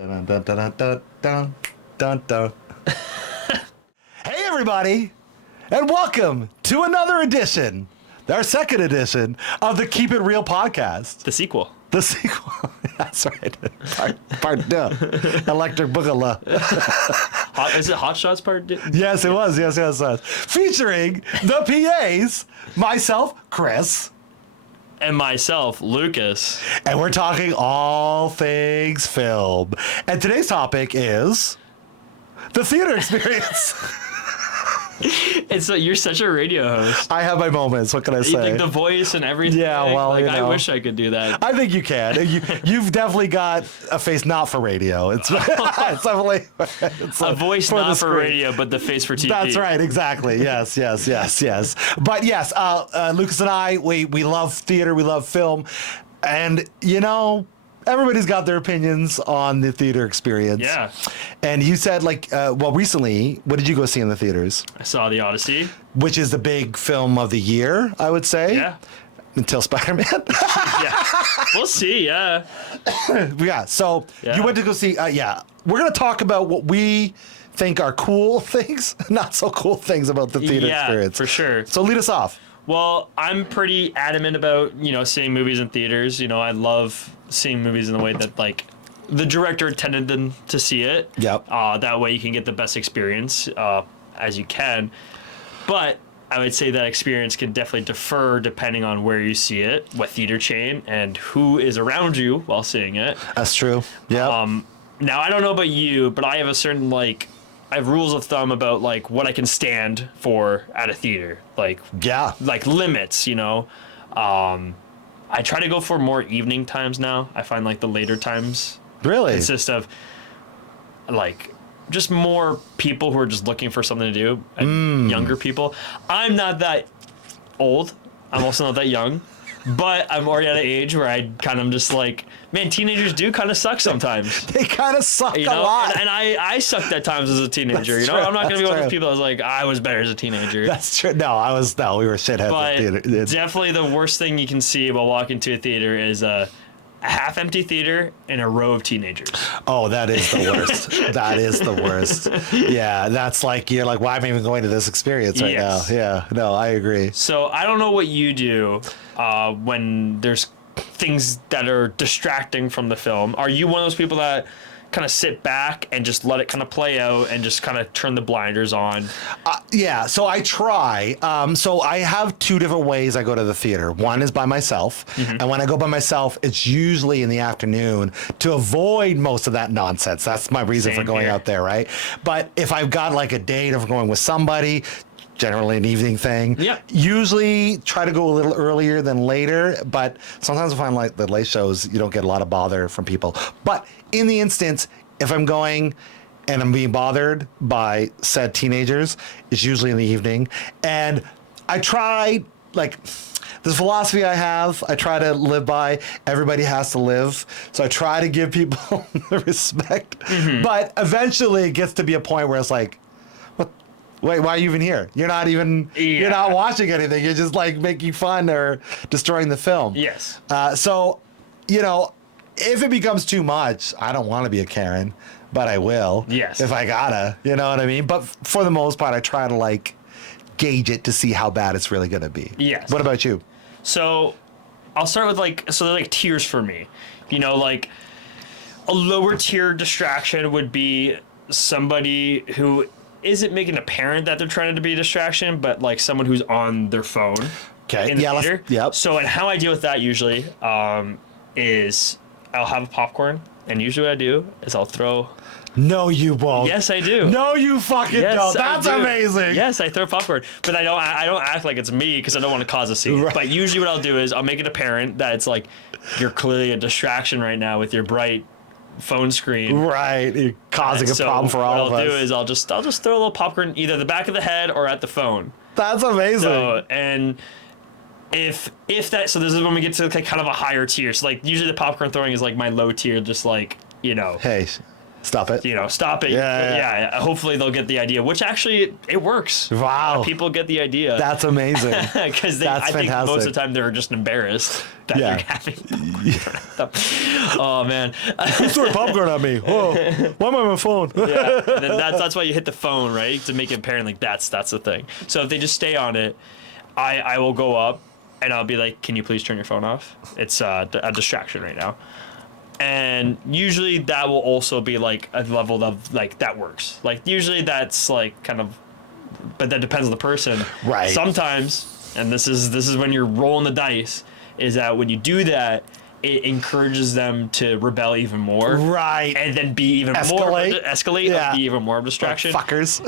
Dun, dun, dun, dun, dun, dun, dun. Hey, everybody, and welcome to another edition, our second edition of the Keep It Real podcast. The sequel. The sequel. That's right. Part two. Electric Boogaloo. Is it Hot Shots Part 2? Yes, it was. Yes, it was. Featuring the PAs, myself, Chris. And myself, Lucas. And we're talking all things film. And today's topic is the theater experience. You're such a radio host. I have my moments. What can I say? Like the voice and everything. Yeah, well, I wish I could do that. I think you can. You've definitely got a face not for radio. It's definitely a voice not for radio, but the face for TV. That's right. Exactly. Yes. But yes, Lucas and I, we love theater. We love film, and everybody's got their opinions on the theater experience. Yeah. And you said, recently, what did you go see in the theaters? I saw The Odyssey. Which is the big film of the year, I would say. Yeah. Until Spider-Man. Yeah. We'll see, yeah. Yeah, so Yeah. you went to go see, We're going to talk about what we think are cool things, not so cool things about the theater experience. For sure. So lead us off. Well, I'm pretty adamant about, seeing movies in theaters. I love seeing movies in the way that, the director intended them to see it. Yep. That way you can get the best experience as you can. But I would say that experience can definitely differ depending on where you see it, what theater chain, and who is around you while seeing it. That's true. Yeah. Now, I don't know about you, but I have a certain, I have rules of thumb about, what I can stand for at a theater. Limits, I try to go for more evening times now. I find, the later times Really? consist of, just more people who are just looking for something to do, and younger people. I'm not that old. I'm also not that young. But I'm already at an age where I kind of just man, teenagers do kind of suck sometimes. They kind of suck a lot. And I sucked at times as a teenager. That's true. I'm not going to be one of True. those people that's I was better as a teenager. That's true. No, we were shitheads But at theater. definitely the worst thing you can see while walking to a theater is a half-empty theater and a row of teenagers. Oh, that is the worst. That is the worst. Yeah, that's you're why am I even going to this experience right Yes. now? Yeah, no, I agree. So I don't know what you do when there's things that are distracting from the film. Are you one of those people that kind of sit back and just let it kind of play out and just kind of turn the blinders on? Yeah, so I try. So I have two different ways I go to the theater. One is by myself, and when I go by myself, it's usually in the afternoon to avoid most of that nonsense. That's my reason Same for going here. out there, right? But if I've got a date of going with somebody, generally an evening thing. Yeah. Usually try to go a little earlier than later, but sometimes I find the late shows, you don't get a lot of bother from people. But in the instance, if I'm going and I'm being bothered by said teenagers, it's usually in the evening. And I try, this philosophy I have, I try to live by, everybody has to live. So I try to give people the respect. But eventually it gets to be a point where it's wait, why are you even here? You're not even, you're not watching anything. You're just making fun or destroying the film. Yes. So, if it becomes too much, I don't want to be a Karen, but I will. Yes. If I gotta, you know what I mean? But for the most part, I try to gauge it to see how bad it's really going to be. Yes. What about you? So I'll start with so they're tiers for me. A lower tier distraction would be somebody who isn't making apparent that they're trying to be a distraction, but someone who's on their phone. Okay. In the Yeah. theater. Yep. So, and how I deal with that usually is I'll have a popcorn, and usually what I do is I'll throw. No, you won't. Yes, I do. No, you fucking Yes, don't. I That's do. amazing. Yes, I throw popcorn, but I don't act like it's me because I don't want to cause a scene. Right. But usually what I'll do is I'll make it apparent that it's you're clearly a distraction right now with your bright phone screen. Right. You're causing And a problem for all of us. What I'll do is I'll just throw a little popcorn either the back of the head or at the phone. That's amazing. So and if that, so this is when we get to kind of a higher tier. So usually the popcorn throwing is my low tier, just Hey, Stop it. You know, stop it. Yeah. Hopefully they'll get the idea, which actually it works. Wow. People get the idea. That's amazing. Because I think most of the time they're just embarrassed that they're having popcorn. Oh man. Who's throwing popcorn at me? Whoa. Why am I on my phone? Yeah. And then that's why you hit the phone, right? To make it apparent like that's the thing. So if they just stay on it, I will go up and I'll be like, can you please turn your phone off? It's a distraction right now. And usually that will also be like a level of like that works. Like usually that's like kind of, but that depends on the person. Right. Sometimes, and this is when you're rolling the dice, is that when you do that, it encourages them to rebel even more. Right. And then be even more escalate, and be even more of a distraction. Like fuckers.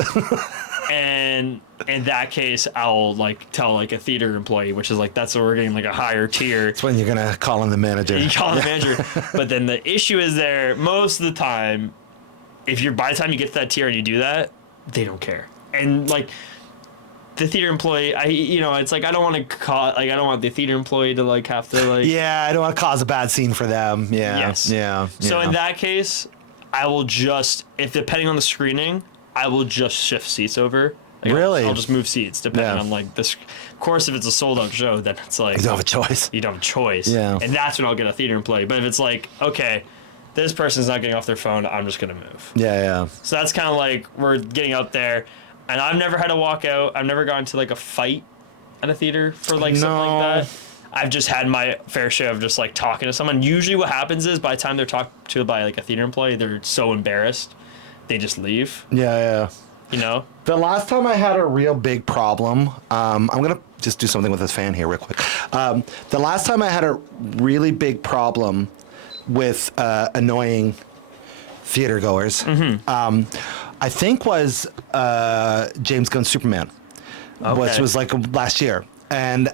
And in that case, I'll like tell like a theater employee, which is like that's where we're getting like a higher tier. That's when you're gonna call in the manager. You call the manager, but then the issue is there most of the time. If you're by the time you get to that tier and you do that, they don't care. And like the theater employee, it's like I don't want to call like I don't want the theater employee to like have to like. Yeah, I don't want to cause a bad scene for them. Yeah. Yes. Yeah. So in that case, I will just if depending on the screening. I will just shift seats over. Like Really? I'll just move seats depending on like this. Of course, if it's a sold out show, then it's like you don't have a choice. You don't have a choice. Yeah. And that's when I'll get a theater employee. But if it's like, okay, this person's not getting off their phone, I'm just gonna move. Yeah. So that's kind of like we're getting out there, and I've never had to walk out. I've never gone to like a fight at a theater for like something like that. I've just had my fair share of just like talking to someone. Usually, what happens is by the time they're talked to by like a theater employee, they're so embarrassed. They just leave. Yeah. You know? The last time I had a real big problem, I'm going to just do something with this fan here real quick. The last time I had a really big problem with annoying theater goers, I think was James Gunn's Superman, which was like last year. And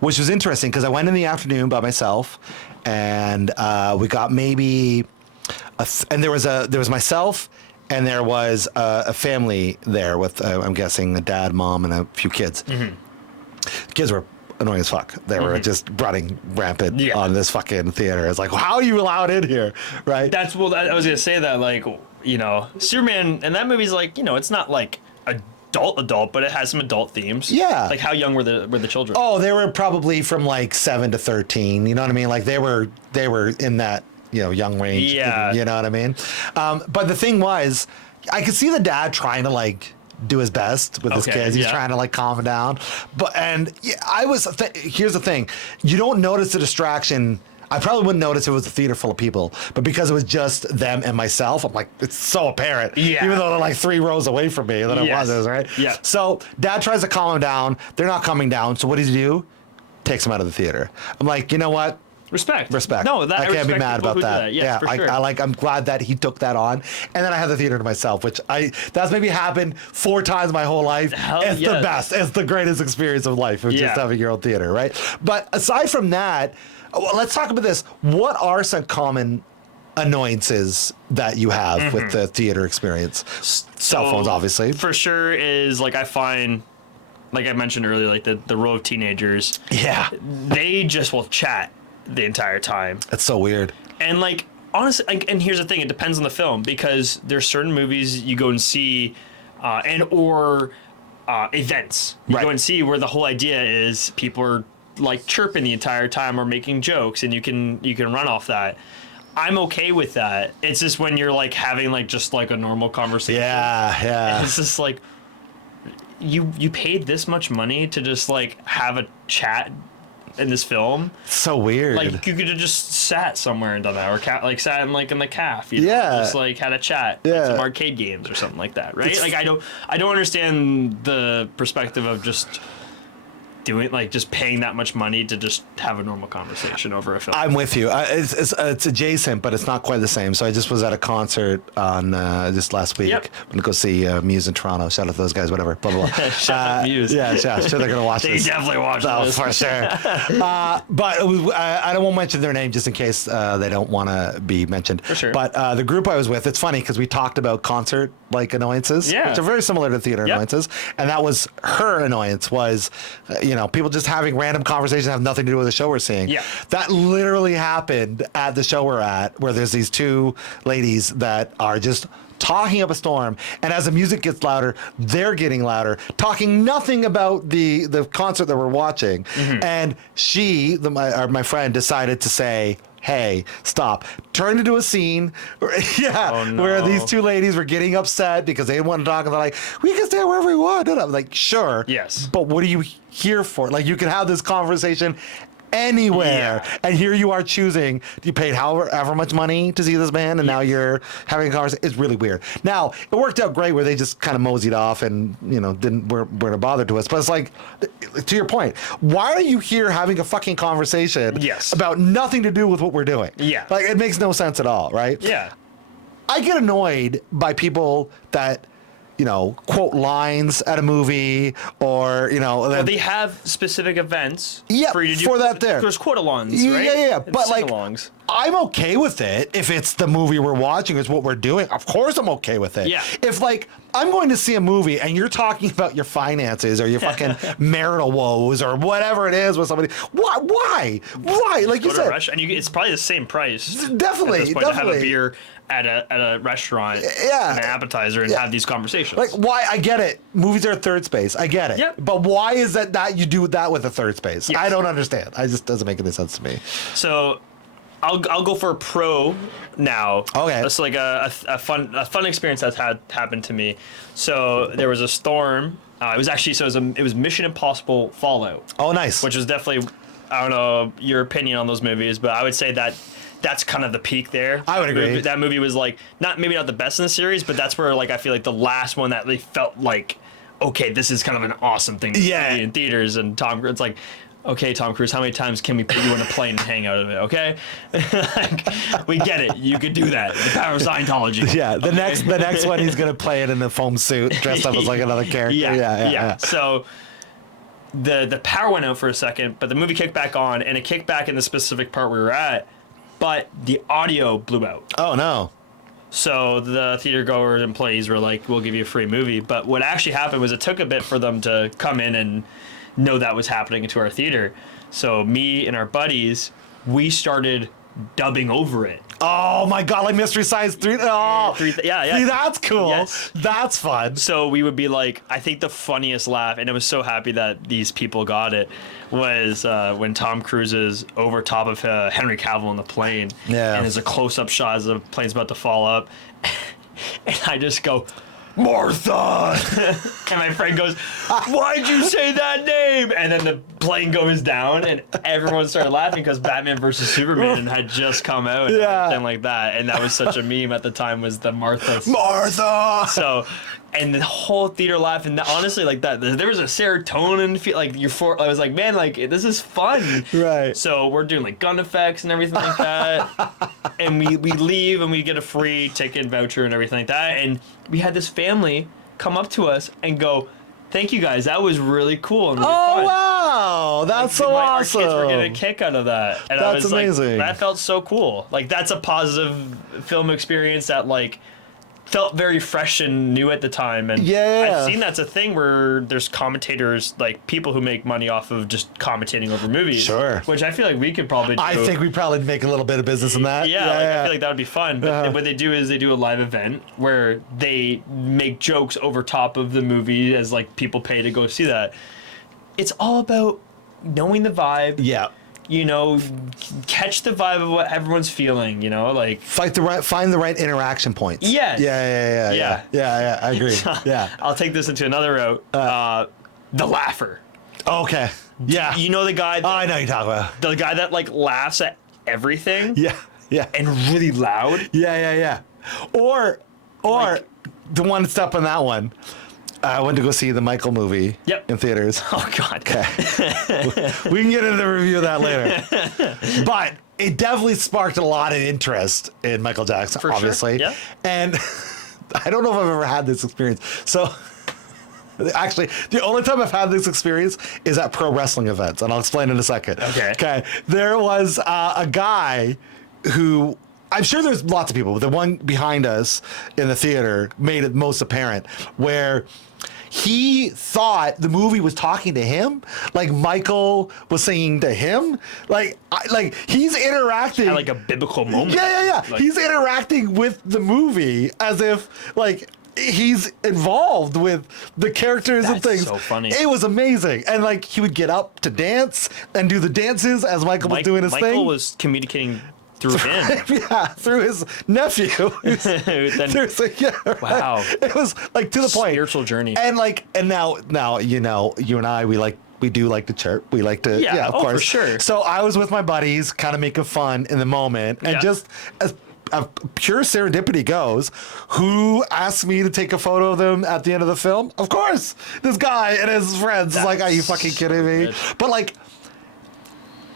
which was interesting because I went in the afternoon by myself and we got maybe... and there was myself, and there was a family there with I'm guessing a dad, mom, and a few kids. The kids were annoying as fuck. They were just running rampant on this fucking theater. It's like, how are you allowed in here, right? I was gonna say that, like, Superman, and that movie's like, it's not like adult, but it has some adult themes. Yeah. Like, how young were the children? Oh, they were probably from like 7 to 13. You know what I mean? Like they were in that. Young range. Yeah. You know what I mean? But the thing was, I could see the dad trying to like do his best with his kids. He's trying to like calm him down. Here's the thing. You don't notice the distraction. I probably wouldn't notice if it was a theater full of people, but because it was just them and myself, I'm like, it's so apparent. Yeah. Even though they're like 3 rows away from me, that it was, right? Yeah. So dad tries to calm him down. They're not coming down. So what does he do? Takes him out of the theater. I'm like, you know what? Respect. No, I can't be mad about that. Yes, for sure. I'm glad that he took that on, and then I had the theater to myself, which that's maybe happened 4 times my whole life. It's the best. It's the greatest experience of life, of just having your own theater, right? But aside from that, let's talk about this. What are some common annoyances that you have with the theater experience? Cell phones, obviously. For sure is like I find. Like I mentioned earlier, like the row of teenagers. Yeah. They just will chat the entire time. That's so weird. And like honestly, and here's the thing: it depends on the film because there's certain movies you go and see, or events you go and see where the whole idea is people are like chirping the entire time or making jokes, and you can run off that. I'm okay with that. It's just when you're like having like just like a normal conversation. Yeah. It's just like you paid this much money to just like have a chat in this film. So weird. Like you could have just sat somewhere and done that, or sat in like in the calf. Just like had a chat. Yeah. Some arcade games or something like that, right? Like I don't understand the perspective of just doing like just paying that much money to just have a normal conversation over a film. I'm with you. It's adjacent, but it's not quite the same. So I just was at a concert on just last week. Yep. I'm gonna go see Muse in Toronto. Shout out to those guys. Whatever. Blah blah blah. Shout out Muse. Yeah, sure they're gonna watch They this. definitely watch this for sure. But I don't want to mention their name just in case they don't want to be mentioned. For sure. But the group I was with, it's funny because we talked about concert like annoyances, Yeah. which are very similar to theater annoyances, and that was her annoyance was, people just having random conversations that have nothing to do with the show we're seeing. Yeah. That literally happened at the show we're at, where there's these two ladies that are just talking up a storm, and as the music gets louder, they're getting louder, talking nothing about the concert that we're watching. And my friend, decided to say, hey, stop. Turned into a scene where these two ladies were getting upset because they didn't want to talk, and they're like, we can stay wherever we want. And I'm like, sure. Yes. But what are you here for? Like, you can have this conversation anywhere, and here you are choosing. You paid however much money to see this band, and now you're having a conversation. It's really weird. Now, it worked out great where they just kind of moseyed off and weren't bothered to us. But it's like, to your point, why are you here having a fucking conversation about nothing to do with what we're doing? Yeah, like, it makes no sense at all, right? Yeah, I get annoyed by people that quote lines at a movie, or they have specific events for you to do. For that there. There's quote-alongs, right? Yeah. And but like, sing-alongs. I'm okay with it if it's the movie we're watching, it's what we're doing. Of course I'm okay with it. Yeah. If like I'm going to see a movie and you're talking about your finances or your fucking marital woes or whatever it is with somebody, why? Like you said, and it's probably the same price. Definitely, at this point, to have a beer at a restaurant, an appetizer, and have these conversations. Like, why? I get it. Movies are a third space. I get it. Yep. But why is that you do that with a third space? Yes. I don't understand. It just doesn't make any sense to me. So, I'll go for a pro now. Okay. It's like a fun experience that's happened to me. So there was a storm. It was Mission Impossible Fallout. Oh, nice. Which was definitely, I don't know your opinion on those movies, but I would say that's kind of the peak there. I would agree. That movie was like maybe not the best in the series, but that's where like I feel like the last one that they felt like, okay, this is kind of an awesome thing to see in theaters. And Tom Cruise, it's like, okay, Tom Cruise, how many times can we put you on a plane and hang out of it? Okay, like, we get it. You could do that. The power of Scientology. Yeah. The next one, he's gonna play it in a foam suit, dressed up as like another character. Yeah. So the power went out for a second, but the movie kicked back on, and it kicked back in the specific part we were at. But the audio blew out. Oh, no. So the theater goer employees were like, we'll give you a free movie. But what actually happened was it took a bit for them to come in and know that was happening into our theater. So me and our buddies, we started dubbing over it. Oh, my God, like Mystery Science 3. Oh, yeah. See, that's cool. Yes. That's fun. So we would be like, I think the funniest laugh, and I was so happy that these people got it, was when Tom Cruise is over top of Henry Cavill on the plane. Yeah. And there's a close-up shot as the plane's about to fall up. And I just go, Martha! And my friend goes, why'd you say that name? And then the plane goes down, and everyone started laughing because Batman vs. Superman had just come out and everything like that. And that was such a meme at the time, was the Martha. So, and the whole theater laughed, and honestly, like that, there was a serotonin feel, like I was like, man, like this is fun, right? So we're doing like gun effects and everything like that, and we leave and we get a free ticket voucher and everything like that, and we had this family come up to us and go, "Thank you guys, that was really cool." And really fun. Wow, that's like, so awesome! Our kids were getting a awesome. kick out of that, and That's I was amazing. like, that felt so cool. Like that's a positive film experience that like felt very fresh and new at the time. And I've seen that's a thing where there's commentators, like people who make money off of just commentating over movies. Sure. Which I feel like we could probably do. I think we probably make a little bit of business in that. I feel like that would be fun. But what they do is they do a live event where they make jokes over top of the movie as like people pay to go see that. It's all about knowing the vibe. Yeah. You know, catch the vibe of what everyone's feeling, you know, like find the right interaction points. Yes. Yeah. I agree. Yeah. I'll take this into another route. The laugher. Okay. Yeah. You know the guy that, I know you're talking about. The guy that like laughs at everything. Yeah. And really loud. Yeah. Or like, the one step on that one. I went to go see the Michael movie in theaters. Oh, God. Okay. We can get into the review of that later. But it definitely sparked a lot of interest in Michael Jackson, For obviously. sure. Yeah. And I don't know if I've ever had this experience. So actually, the only time I've had this experience is at pro wrestling events, and I'll explain in a second. Okay. There was a guy who... I'm sure there's lots of people, but the one behind us in the theater made it most apparent, where he thought the movie was talking to him, like Michael was singing to him, like he's interacting At like a biblical moment. Yeah. Like, He's interacting with the movie as if like he's involved with the characters and That's things. so funny. It was amazing, and like he would get up to dance and do the dances as Michael was doing his thing. Michael was communicating through him. Yeah, through his nephew. Wow. It was like to the point. Spiritual journey. And like, and now, you know, you and I, we do like to chirp. We like to, Yeah, of oh, course. for sure. So I was with my buddies, kind of making fun in the moment, and Yeah. just as pure serendipity goes, who asked me to take a photo of them at the end of the film? Of course, this guy and his friends. It's like, are you fucking kidding me? Good. But like,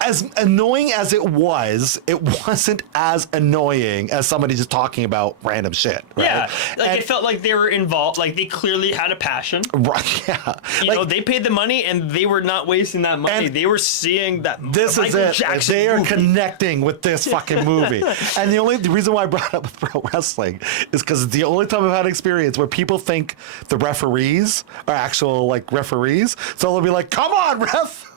as annoying as it wasn't as annoying as somebody just talking about random shit. Right? Yeah, like And- it felt like they were involved. Like they clearly had a passion. Right, yeah. You Like, know, they paid the money and they were not wasting that money. And they were seeing that this Michael is it. Jackson They are movie. connecting with this fucking movie. And the reason why I brought up pro wrestling is because it's the only time I've had experience where people think the referees are actual like referees. So they'll be like, "Come on, ref."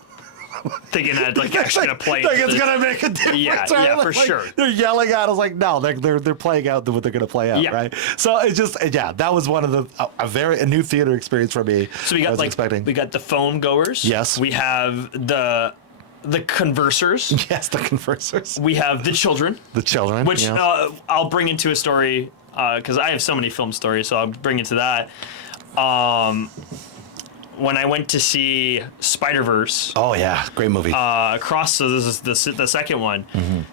Thinking that like actually gonna play. Like into it's this. gonna make a difference. Yeah, right? yeah, for Like, sure. They're yelling at us like, no, they're playing out what they're gonna play out, Yeah. right? So it's just that was one of the a new theater experience for me. So we I got was like expecting. we got the phone goers. Yes. We have the conversers. Yes, the conversers, We have the children, the children, which yeah. I'll bring into a story because I have so many film stories, so I'll bring it to that. When I went to see Spider-Verse Oh yeah, great movie. across, so this is the second one,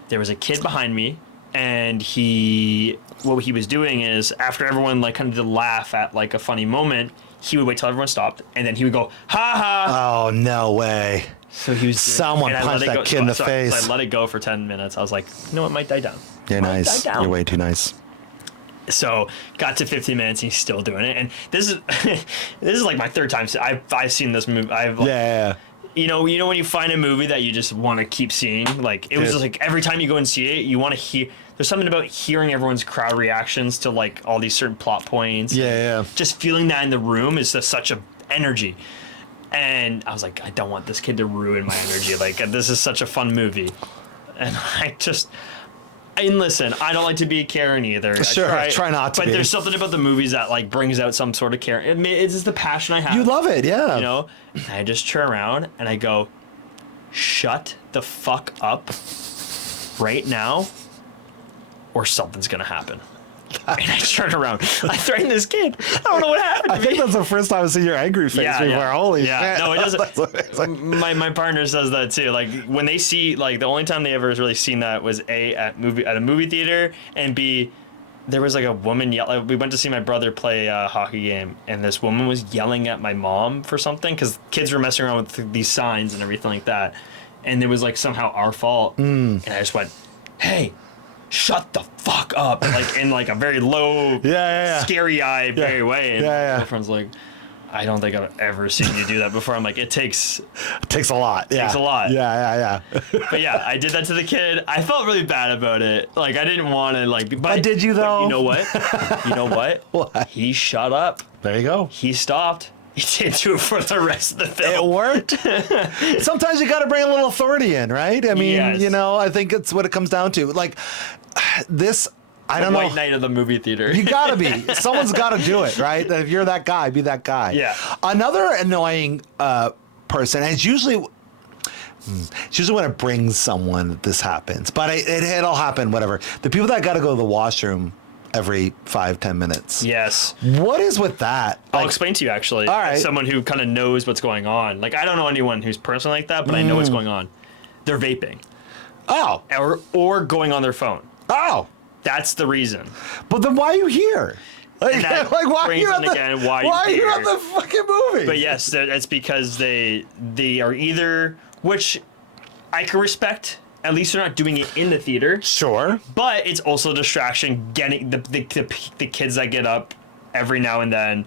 there was a kid behind me, and what he was doing is after everyone like kind of did laugh at like a funny moment, he would wait till everyone stopped, and then he would go ha ha. Oh no way! So he was Someone and I punched let it that kid in the so face. I let it go for 10 minutes. I was like, you know what, might die down. You're Might nice. die down. You're way too nice. So got to 15 minutes, and he's still doing it. And this is this is like my third time. I've seen this movie. I've like, Yeah. You know when you find a movie that you just want to keep seeing. Like it was just like every time you go and see it, you want to hear. There's something about hearing everyone's crowd reactions to like all these certain plot points. Yeah. Just feeling that in the room is just such a energy. And I was like, I don't want this kid to ruin my energy. Like this is such a fun movie, and And listen, I don't like to be a Karen either. Sure, try not to But be. there's something about the movies that like brings out some sort of Karen. It's just the passion I have. You love it, yeah. You know, and I just turn around and I go, shut the fuck up right now, or something's gonna happen. And I turn around. I threaten this kid. I don't know what happened to I think me. that's the first time I've seen your angry face before. Holy shit. No, it doesn't. It's like- My partner says that too. Like when they see, like the only time they ever really seen that was at a movie theater, and B, there was like a woman yell. We went to see my brother play a hockey game, and this woman was yelling at my mom for something because kids were messing around with these signs and everything like that, and it was like somehow our fault. And I just went, "Hey, shut the fuck up!" Like in like a very low, Yeah. scary eye very way. And Yeah. my friend's like, I don't think I've ever seen you do that before. I'm like, it takes. It takes a lot. Yeah. Takes a lot. Yeah. But yeah, I did that to the kid. I felt really bad about it. Like I didn't want to like. But did you, but though? you know what? You know what? What? He shut up. There you go. He stopped. He didn't do it for the rest of the It film. worked. Sometimes you got to bring a little authority in, right? I mean, Yes. you know, I think it's what it comes down to. Like this, I don't White know. Knight of the movie theater. You gotta be. Someone's gotta do it, right? If you're that guy, be that guy. Yeah. Another annoying person, and it's usually when it brings someone that this happens, but it'll happen, whatever. The people that gotta go to the washroom every 5-10 minutes. Yes. What is with that? I'll Like, explain to you actually. All right. As someone who kind of knows what's going on. Like I don't know anyone who's personally like that, but I know what's going on. They're vaping oh, or going on their phone. oh. That's the reason. But then why are you here? Like, And that like why are brings you at in the, again why are you you're at here. the fucking movie? But yes, it's because they are either, which I can respect. At least they're not doing it in the theater. Sure. But it's also a distraction. Getting the kids that get up every now and then.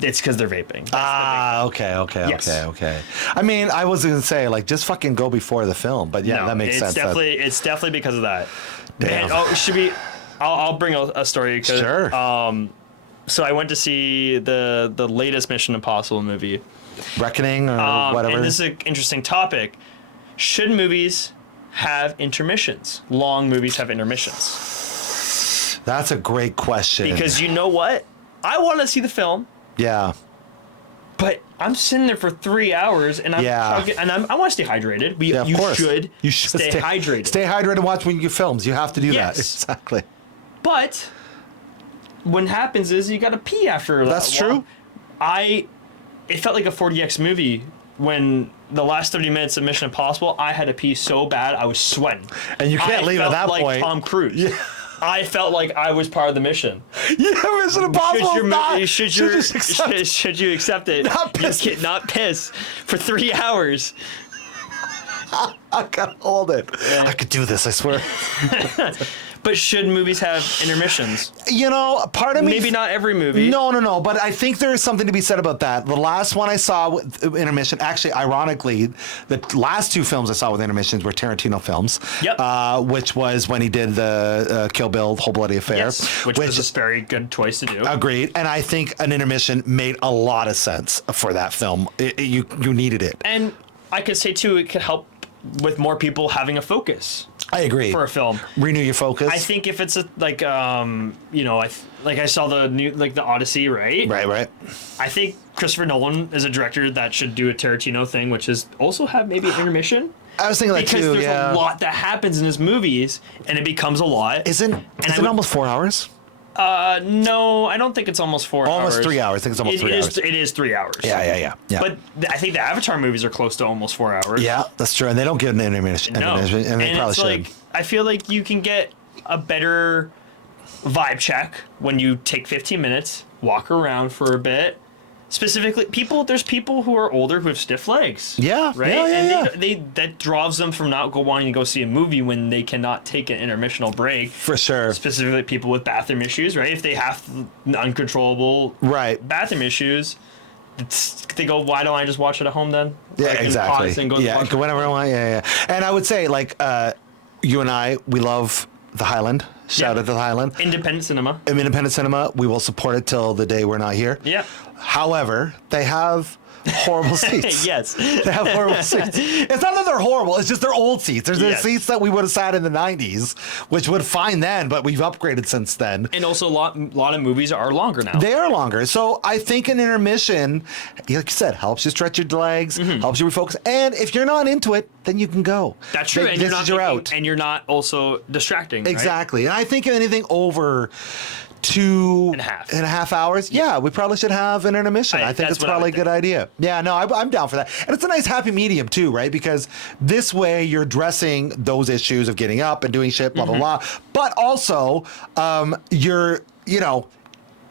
It's because they're vaping. Okay. Yes. Okay. I mean, I was gonna say like just fucking go before the film, but yeah, No, that makes sense. It's definitely because of that. Damn. Man, should we? I'll bring a story. 'Cause, Sure. So I went to see the latest Mission Impossible movie. Reckoning or whatever. And this is an interesting topic. Should movies have intermissions? Long movies have intermissions. That's a great question. Because you know what? I want to see the film, yeah. but I'm sitting there for 3 hours and I want to stay hydrated. Of course. You should stay hydrated. Stay hydrated and watch when you films. You have to do that. Yes. Exactly. But what happens is you got to pee after that. That's true. It felt like a 40X movie when the last 30 minutes of Mission Impossible, I had to pee so bad I was sweating. And you can't leave at that like point. Tom Cruise. Yeah. I felt like I was part of the mission. Yeah, Mission Impossible. Should you accept it? Not piss for 3 hours. I can hold it. Yeah. I could do this, I swear. But should movies have intermissions? You know, part of me... Maybe not every movie. No. But I think there is something to be said about that. The last one I saw with intermission... Actually, ironically, the last two films I saw with intermissions were Tarantino films. Yep. Which was when he did the Kill Bill, Whole Bloody Affair. Yes, which was a very good choice to do. Agreed. And I think an intermission made a lot of sense for that film. You needed it. And I could say, too, it could help with more people having a focus. I agree. For a film, renew your focus. I think if it's I saw the new the Odyssey, right? Right. I think Christopher Nolan is a director that should do a Tarantino thing, which is also have maybe an intermission. I was thinking that too. Because there's a lot that happens in his movies, and it becomes a lot. Isn't almost 4 hours? No, I don't think it's almost 4 hours. Almost 3 hours. I think it's almost 3 hours. It is 3 hours. Yeah. But I think the Avatar movies are close to almost 4 hours. Yeah, that's true. And they don't get an intermission. No. And they probably should. I feel like you can get a better vibe check when you take 15 minutes, walk around for a bit. Specifically, there's people who are older who have stiff legs. Yeah, right. Yeah. That draws them from not wanting to go see a movie when they cannot take an intermissional break. For sure. Specifically, people with bathroom issues, right? If they have uncontrollable bathroom issues, they go, why don't I just watch it at home then? Yeah, exactly. And go go whenever I want. Yeah. And I would say, you and I, we love the Highland. Shout out to the Highland. Independent cinema. We will support it till the day we're not here. Yeah. However, they have horrible seats. Yes. They have horrible seats. It's not that they're horrible, it's just they're old seats. There's the seats that we would have sat in the 90s, which would fine then, but we've upgraded since then. And also a lot of movies are longer now. They are longer. So I think an intermission, like you said, helps you stretch your legs, helps you refocus. And if you're not into it, then you can go. That's true. And you're out. And you're not also distracting. Exactly. Right? And I think anything over 2.5 hours. Yeah, we probably should have an intermission. I think it's probably a good idea. Yeah, no, I'm down for that. And it's a nice happy medium too, right? Because this way you're addressing those issues of getting up and doing shit, blah, blah, blah. But also, a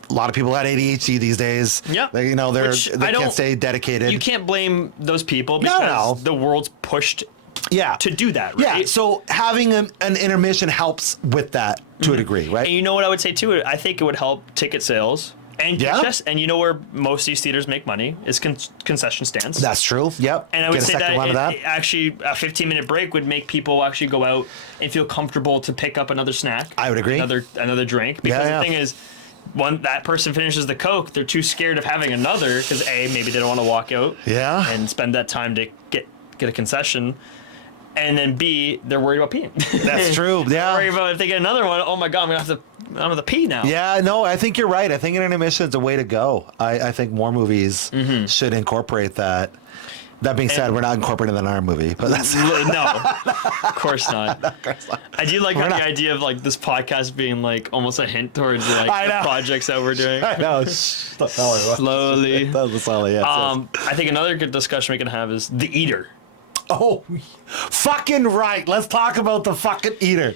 lot of people have ADHD these days. Yeah. They can't stay dedicated. You can't blame those people because the world's pushed to do that, right? Yeah, so having an intermission helps with that to a degree, right? And you know what I would say too? I think it would help ticket sales. And and you know where most of these theaters make money is concession stands. That's true. Yep. And I would say that actually a 15-minute break would make people actually go out and feel comfortable to pick up another snack. I would agree. Another drink. Because the thing is, that person finishes the Coke, they're too scared of having another because maybe they don't want to walk out and spend that time to get a concession. And then B, they're worried about peeing. That's true. Yeah. They're worried about if they get another one. Oh my God, I'm gonna have to pee now. Yeah, no, I think you're right. I think an intermission is a way to go. I think more movies should incorporate that. That being said, we're not incorporating that in our movie, but that's no, of courst not. I do like the idea of this podcast being almost a hint towards the projects that we're doing. I know. Slowly. That's slowly. Yeah. I think another good discussion we can have is the eater. Oh, fucking right. Let's talk about the fucking eater.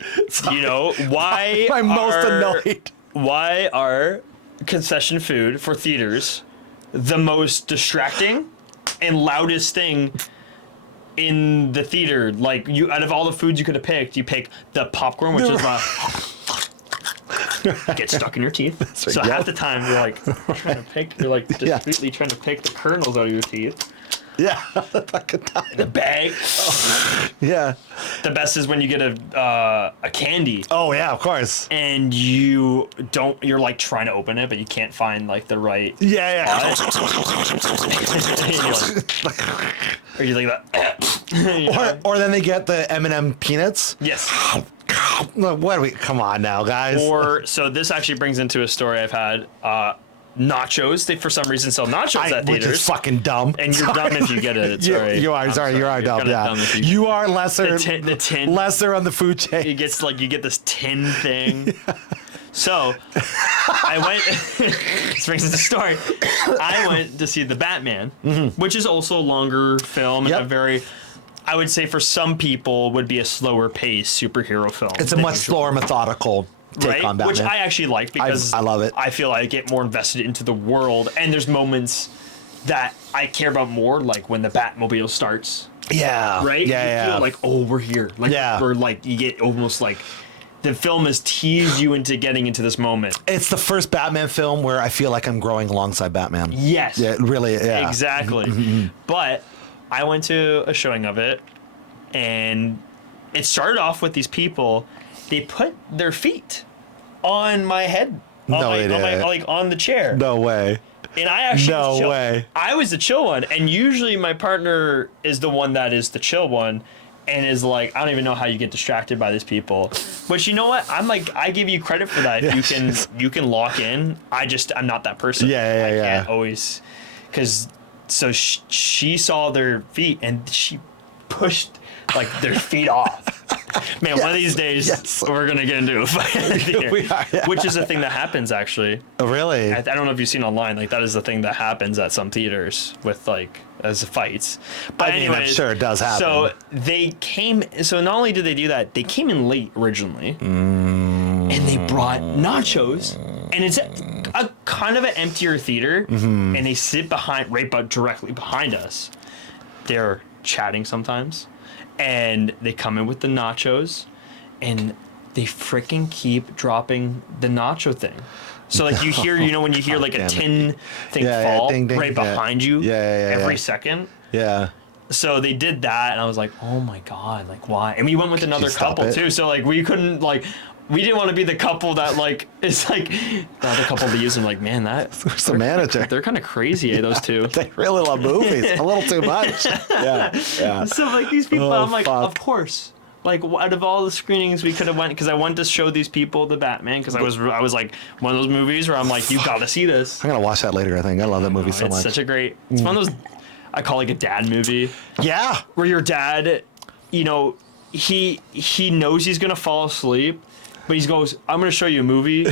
You know, why I'm most annoyed. Why are concession food for theaters the most distracting and loudest thing in the theater? Out of all the foods you could have picked, you pick the popcorn, which is get stuck in your teeth. Right, so half the time you're trying to pick, discreetly trying to pick the kernels out of your teeth. Yeah. Fucking The bag. yeah. The best is when you get a candy. Oh yeah, of course. And you're like trying to open it, but you can't find like the right. Yeah. Or you like that. Or then they get the M&M peanuts. Yes. What are we? Come on now, guys. So this actually brings into a story I've had. Nachos. They for some reason sell nachos at which theaters. is fucking dumb. And you're dumb if you get it. Sorry. You are dumb. Yeah. You are lesser. The tin. Lesser on the food chain. You get this tin thing. Yeah. So I went. This brings us the story. I went to see the Batman, which is also a longer film and a very, I would say for some people would be a slower paced superhero film. It's a much slower, methodical take on Batman. Which I actually like because I love it. I feel I get more invested into the world, and there's moments that I care about more, like when the Batmobile starts. Yeah. Right? Yeah. You feel like, oh, we're here. Like, or like you get almost like the film has teased you into getting into this moment. It's the first Batman film where I feel like I'm growing alongside Batman. Yes. Yeah, really. Yeah. Exactly. But I went to a showing of it, and it started off with these people. They put their feet on my head, on the chair. No way. And I actually was chill. way. I was the chill one, and usually my partner is the one that is the chill one, and is like, I don't even know how you get distracted by these people. But you know what? I'm like, I give you credit for that. You can lock in. I'm not that person. I can't always, because she saw their feet and she pushed like their feet off. Man, one of these days we're gonna get into a fight, We are, which is a thing that happens actually. Oh, really? I don't know if you've seen online, like that is the thing that happens at some theaters with like as fights. But I'm sure it does happen. So they came. So not only did they do that, they came in late originally, and they brought nachos, and it's a kind of an emptier theater, and they sit directly behind us. They're chatting sometimes. And they come in with the nachos, and they freaking keep dropping the nacho thing. So like you hear, when you hear like a tin thing fall ding, ding, right behind you every second. Yeah. So they did that, and I was like, oh my God, like why? And we went with another couple too. So like we couldn't we didn't want to be the couple that like is like the other couple leaves and like, man, that's the manager. They're kind of crazy, those two. They really love movies. A little too much. Yeah. So like these people, I'm like, of course. Like out of all the screenings we could have went, because I wanted to show these people the Batman, because I was like one of those movies where I'm like, you got to see this. I'm gonna watch that later. I think I love that movie so much. It's such a great. It's one of those I call like a dad movie. Yeah. Where your dad, he knows he's gonna fall asleep. But he goes, I'm going to show you a movie,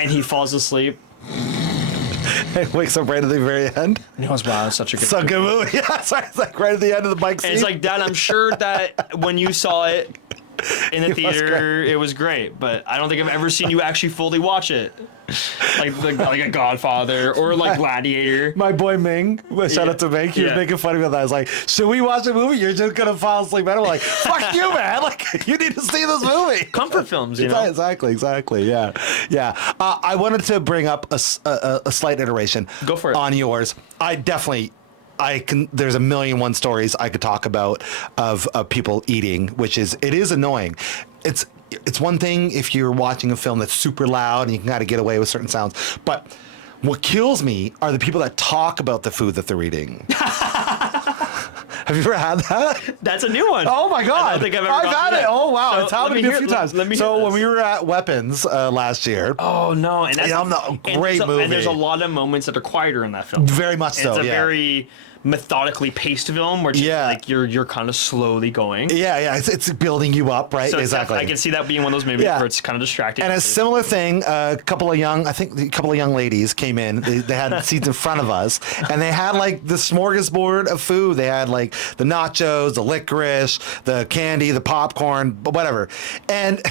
and he falls asleep. It wakes up right at the very end. And he goes, wow, it's such a good movie. Good movie. Yeah, it's like right at the end of the bike scene. And it's like, Dad, I'm sure that when you saw it in the theater, it was great. But I don't think I've ever seen you actually fully watch it. Like a Godfather or like Gladiator. My boy Ming, shout out to Ming, he was making fun of me about that. I was like, should we watch a movie? You're just going to fall asleep. And I'm like, fuck you, man. Like, you need to see this movie. Comfort films, you know? Exactly. Yeah. I wanted to bring up a slight iteration. Go for it. On yours. There's a million one stories I could talk about of people eating, it is annoying. It's one thing if you're watching a film that's super loud and you can kind of get away with certain sounds, but what kills me are the people that talk about the food that they're eating. Have you ever had that? That's a new one. Oh my God. I don't think I've had it. Oh wow. So it's happened to me a few times. When we were at Weapons last year. Oh no. And that's a great movie. And there's a lot of moments that are quieter in that film. Very much so. It's a very methodically paced film where like you're kind of slowly going. Yeah. It's building you up, right? So exactly. I can see that being one of those movies where it's kind of distracting. And a similar thing, a couple of young ladies came in. They had seats in front of us, and they had like the smorgasbord of food. They had like the nachos, the licorice, the candy, the popcorn, but whatever. And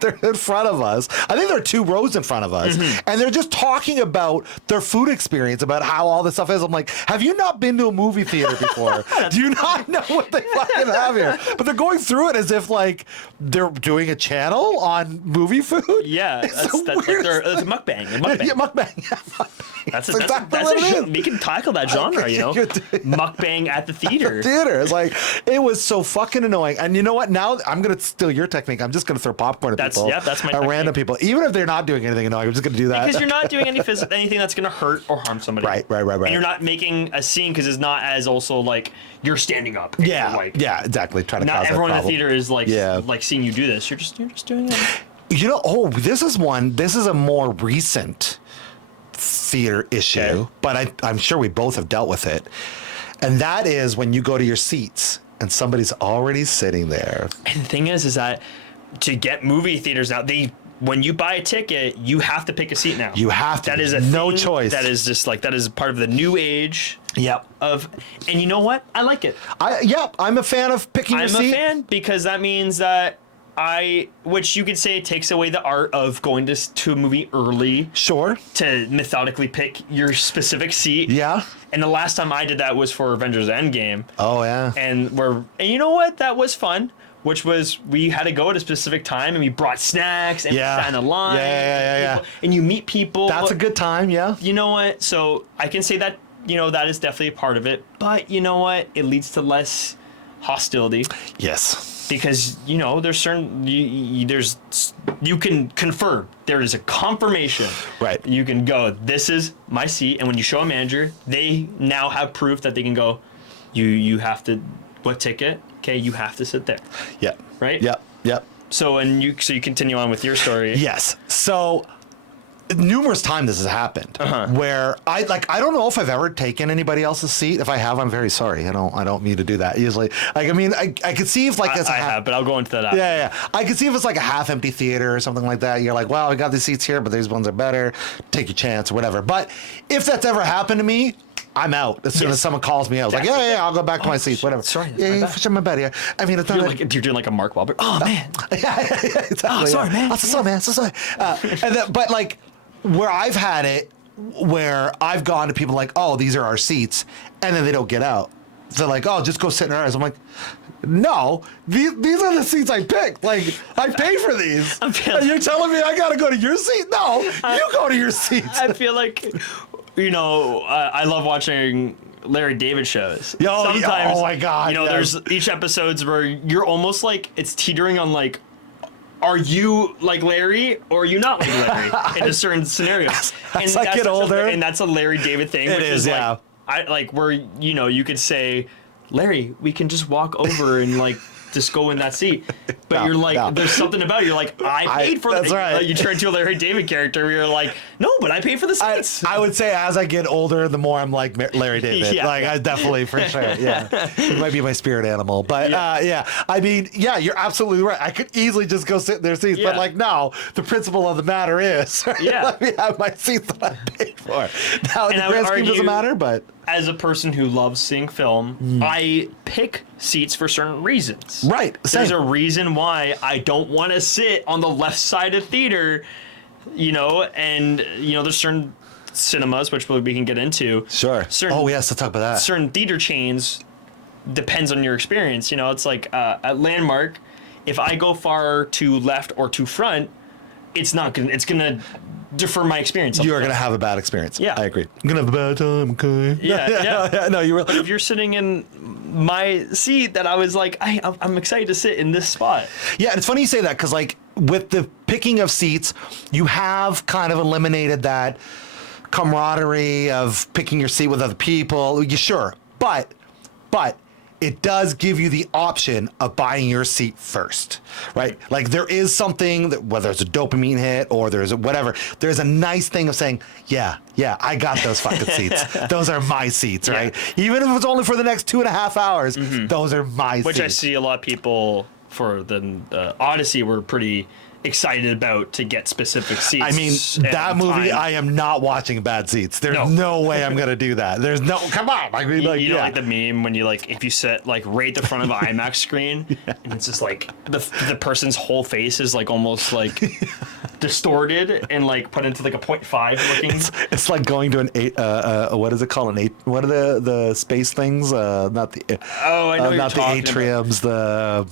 they're in front of us. I think there are 2 rows in front of us. And they're just talking about their food experience, about how all this stuff is. I'm like, have you not been to a movie theater before? Do you not know what they fucking have here? But they're going through it as if like they're doing a channel on movie food. Yeah, that's a mukbang. Yeah, mukbang. That's exactly what it is. we can tackle that genre, you know, mukbang at the theater. It's like, it was so fucking annoying. And you know what? Now I'm gonna steal your technique. I'm just gonna throw popcorn at people. Yeah, that's my at random people, even if they're not doing anything annoying. I'm just gonna do that because you're not doing anything that's gonna hurt or harm somebody. Right. And you're not making a scene because it's not as also like you're standing up. Yeah, like, exactly. Trying to not cause everyone that in the problem. theater is like seeing you do this. You're just doing it. You know, this is a more recent theater issue, Okay. but I'm sure we both have dealt with it. And that is when you go to your seats and somebody's already sitting there. And the thing is that to get movie theaters now, when you buy a ticket, you have to pick a seat now. You have to. That is no thing choice. That is just like, that is part of the new age. Yep. And you know what? I like it. I'm a fan of picking your seat. I'm a fan because that means that which you could say takes away the art of going to a movie early. Sure. To methodically pick your specific seat. Yeah. And the last time I did that was for Avengers Endgame. Oh, yeah. And you know what? That was fun. Which was, we had to go at a specific time and we brought snacks and we sat in a line. Yeah. And you meet people. That's a good time, yeah. You know what? So I can say that, that is definitely a part of it. But you know what? It leads to less hostility. Yes. Because, there's certain, you can confirm. There is a confirmation. Right. You can go, this is my seat. And when you show a manager, they now have proof that they can go, you have to, what ticket? Okay, you have to sit there. Yep. Right? Yep. So you continue on with your story. Yes. So numerous times this has happened where I don't know if I've ever taken anybody else's seat. If I have, I'm very sorry. I don't mean to do that usually. Like, I mean, I could see if like I have, but I'll go into that after. Yeah. I could see if it's like a half empty theater or something like that. You're like, well, I got these seats here, but these ones are better. Take your chance or whatever. But if that's ever happened to me, I'm out as soon as someone calls me out. Like, yeah, I'll go back to my seats, whatever. Sorry, for my bed. Yeah, I mean, it's not you're doing like a Mark Wahlberg. Oh man. yeah, exactly. Oh, sorry, man. I'm so sorry. But like, where I've had it, where I've gone to people like, oh, these are our seats, and then they don't get out. They're like, oh, just go sit in ours. I'm like, no, these are the seats I picked. Like, I pay for these. And you're telling me I got to go to your seat? No, you go to your seats. I feel like, I love watching Larry David shows. Sometimes, oh my God. There's each episodes where you're almost like, it's teetering on like, are you like Larry or are you not like Larry in a certain scenario? As I get older. And that's a Larry David thing. It is, yeah. Like where, you could say, Larry, we can just walk over and like just go in that seat. But you're like, there's something about it. You're like, I paid for that's right. You turn to a Larry David character where you're like, no, but I paid for the seats. I would say as I get older, the more I'm like Larry David. Yeah. Like, I definitely, for sure. Yeah. He might be my spirit animal. But I mean, you're absolutely right. I could easily just go sit in their seats. Yeah. But like, no, the principle of the matter is, let me have my seats that I paid for. Now, the grand scheme doesn't matter, but. As a person who loves seeing film, I pick seats for certain reasons. Right. Same. There's a reason why I don't want to sit on the left side of theater, and there's certain cinemas which we can get into. Sure. Let's talk about that. Certain theater chains depends on your experience. It's like at Landmark, if I go far to left or to front, it's gonna defer my experience. You're going to have a bad experience. Yeah. I agree. I'm going to have a bad time, okay? Yeah. No, you really. But if you're sitting in my seat, that I was like, I'm excited to sit in this spot. Yeah, and it's funny you say that because, like, with the picking of seats, you have kind of eliminated that camaraderie of picking your seat with other people. Sure, but it does give you the option of buying your seat first, right? Like, there is something that, whether it's a dopamine hit or there's whatever, there's a nice thing of saying, yeah, I got those fucking seats. Those are my seats, right? Even if it's only for the next 2.5 hours, those are my seats. Which I see a lot of people for the Odyssey were pretty excited about to get specific seats. I mean, that movie, I am not watching bad seats. There's no way I'm going to do that. There's no, come on. I mean, like, you know, like the meme when you like, if you sit like right at the front of an IMAX screen and it's just like the person's whole face is like almost like distorted and like put into like a 0.5 looking. It's like going to an 8, what is it called? What are the space things? Not the, I know not the atriums, the,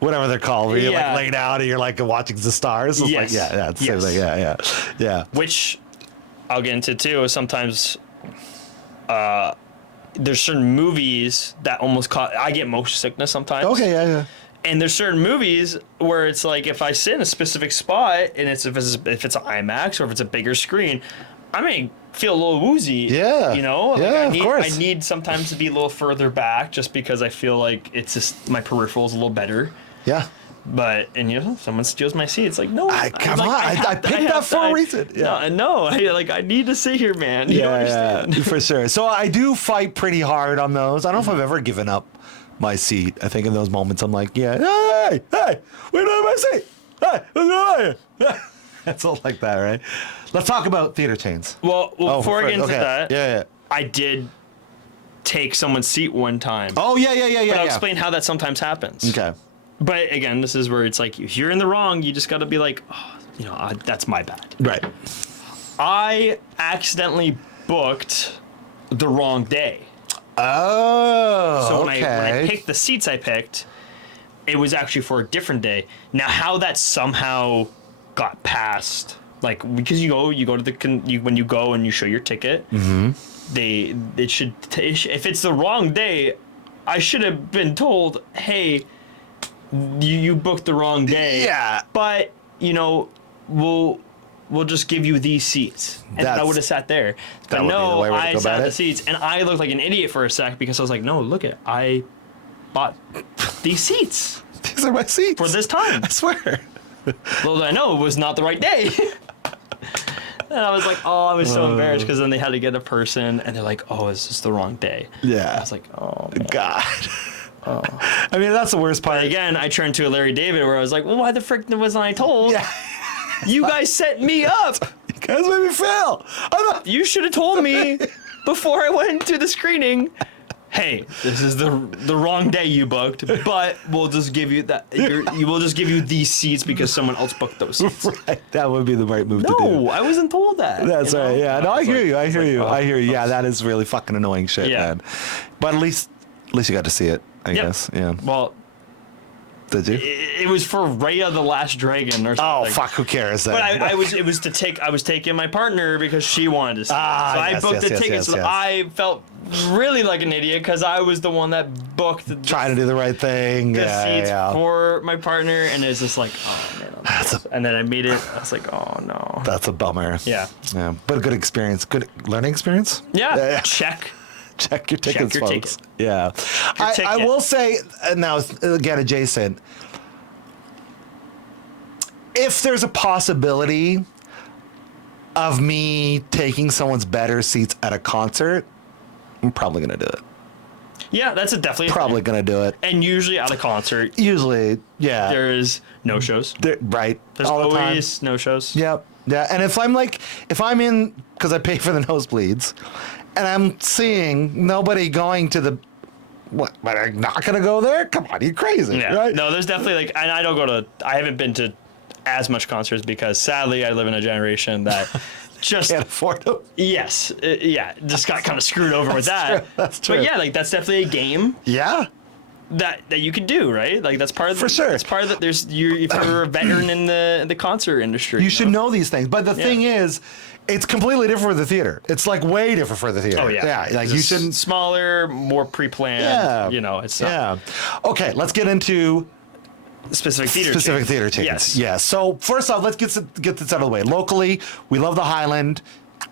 whatever they're called, where you're like laid out and you're like watching the stars. It's like, it's the same thing. Yeah. Which I'll get into too is sometimes there's certain movies that almost cause I get motion sickness sometimes. Okay, yeah. And there's certain movies where it's like if I sit in a specific spot and if it's an IMAX or if it's a bigger screen, I may feel a little woozy. Yeah. You know? Yeah, of course. I need sometimes to be a little further back just because I feel like it's just my peripheral is a little better. Yeah. But if someone steals my seat, it's like no. I picked that for a reason. Yeah. No, I need to sit here, man. You don't understand. Yeah, for sure. So I do fight pretty hard on those. I don't know if I've ever given up my seat. I think in those moments I'm like, yeah, hey, we don't have my seat. Hey, what's going on? It's all like that, right? Let's talk about theater chains. Well, before I get into that, yeah. I did take someone's seat one time. Oh yeah. But I'll explain how that sometimes happens. Okay. But again, this is where it's like if you're in the wrong, you just got to be like, that's my bad. Right. I accidentally booked the wrong day. Oh. So okay. when I picked the seats I picked, it was actually for a different day. Now, how that somehow got passed, like because you go to when you go and you show your ticket, Mm-hmm. if it's the wrong day, I should have been told, hey, you booked the wrong day. Yeah. But we'll just give you these seats. And I would have sat there. But no, I sat in the seats. And I looked like an idiot for a sec because I was like, no, look it. I bought these seats. These are my seats. For this time. I swear. Little did I know it was not the right day. And I was like, I was so embarrassed because then they had to get a person and they're like, is this the wrong day? Yeah. I was like, oh, man. God. I mean, that's the worst part. But again, I turned to a Larry David where I was like, well, why the frick wasn't I told? Yeah. You guys set me up. You guys made me fail. You should have told me before I went to the screening, hey, this is the wrong day you booked, but we'll just give you that. We'll just give you these seats because someone else booked those seats. Right. That would be the right move to do. No, I wasn't told that. That's right. Yeah. No, I hear you. I hear you. Yeah, oops. that is really fucking annoying shit, man. But at least you got to see it, I guess. Yeah. Well, did you? It was for Raya the Last Dragon or something. Oh, fuck, who cares then? But I was taking my partner because she wanted to see it. So I booked the tickets. So I felt really like an idiot because I was the one that booked trying to do the right thing. The seats for my partner, and it's just like, oh man. And then I made it. I was like, oh no. That's a bummer. Yeah. Yeah. But a good experience. Good learning experience. Yeah. Check your tickets, folks. Ticket. Yeah. I will say, now, again, adjacent, if there's a possibility of me taking someone's better seats at a concert, I'm probably going to do it. Yeah, that's definitely probably going to do it. And usually at a concert. Usually, yeah. There's no shows. Right. There's all always the time. no shows. Yep. Yeah. And if I'm in, because I pay for the nosebleeds, and I'm seeing nobody going to the, what, I'm not going to go there? Come on, you're crazy, right? No, there's definitely and I haven't been to as much concerts because sadly I live in a generation that just can't afford them. Yes. Just got kind of screwed over with that. True. That's true. But yeah, that's definitely a game. Yeah. That you can do, right? That's part of for sure. It's part of the. If you're a veteran in the concert industry, you should know these things. But the thing is, it's completely different for the theater. It's way different for the theater. Oh yeah, yeah. You shouldn't smaller, more pre-planned. Yeah, it's not. Yeah. Okay, let's get into specific theater chains. Yes. Yeah. So first off, let's get this out of the way. Locally, we love the Highland.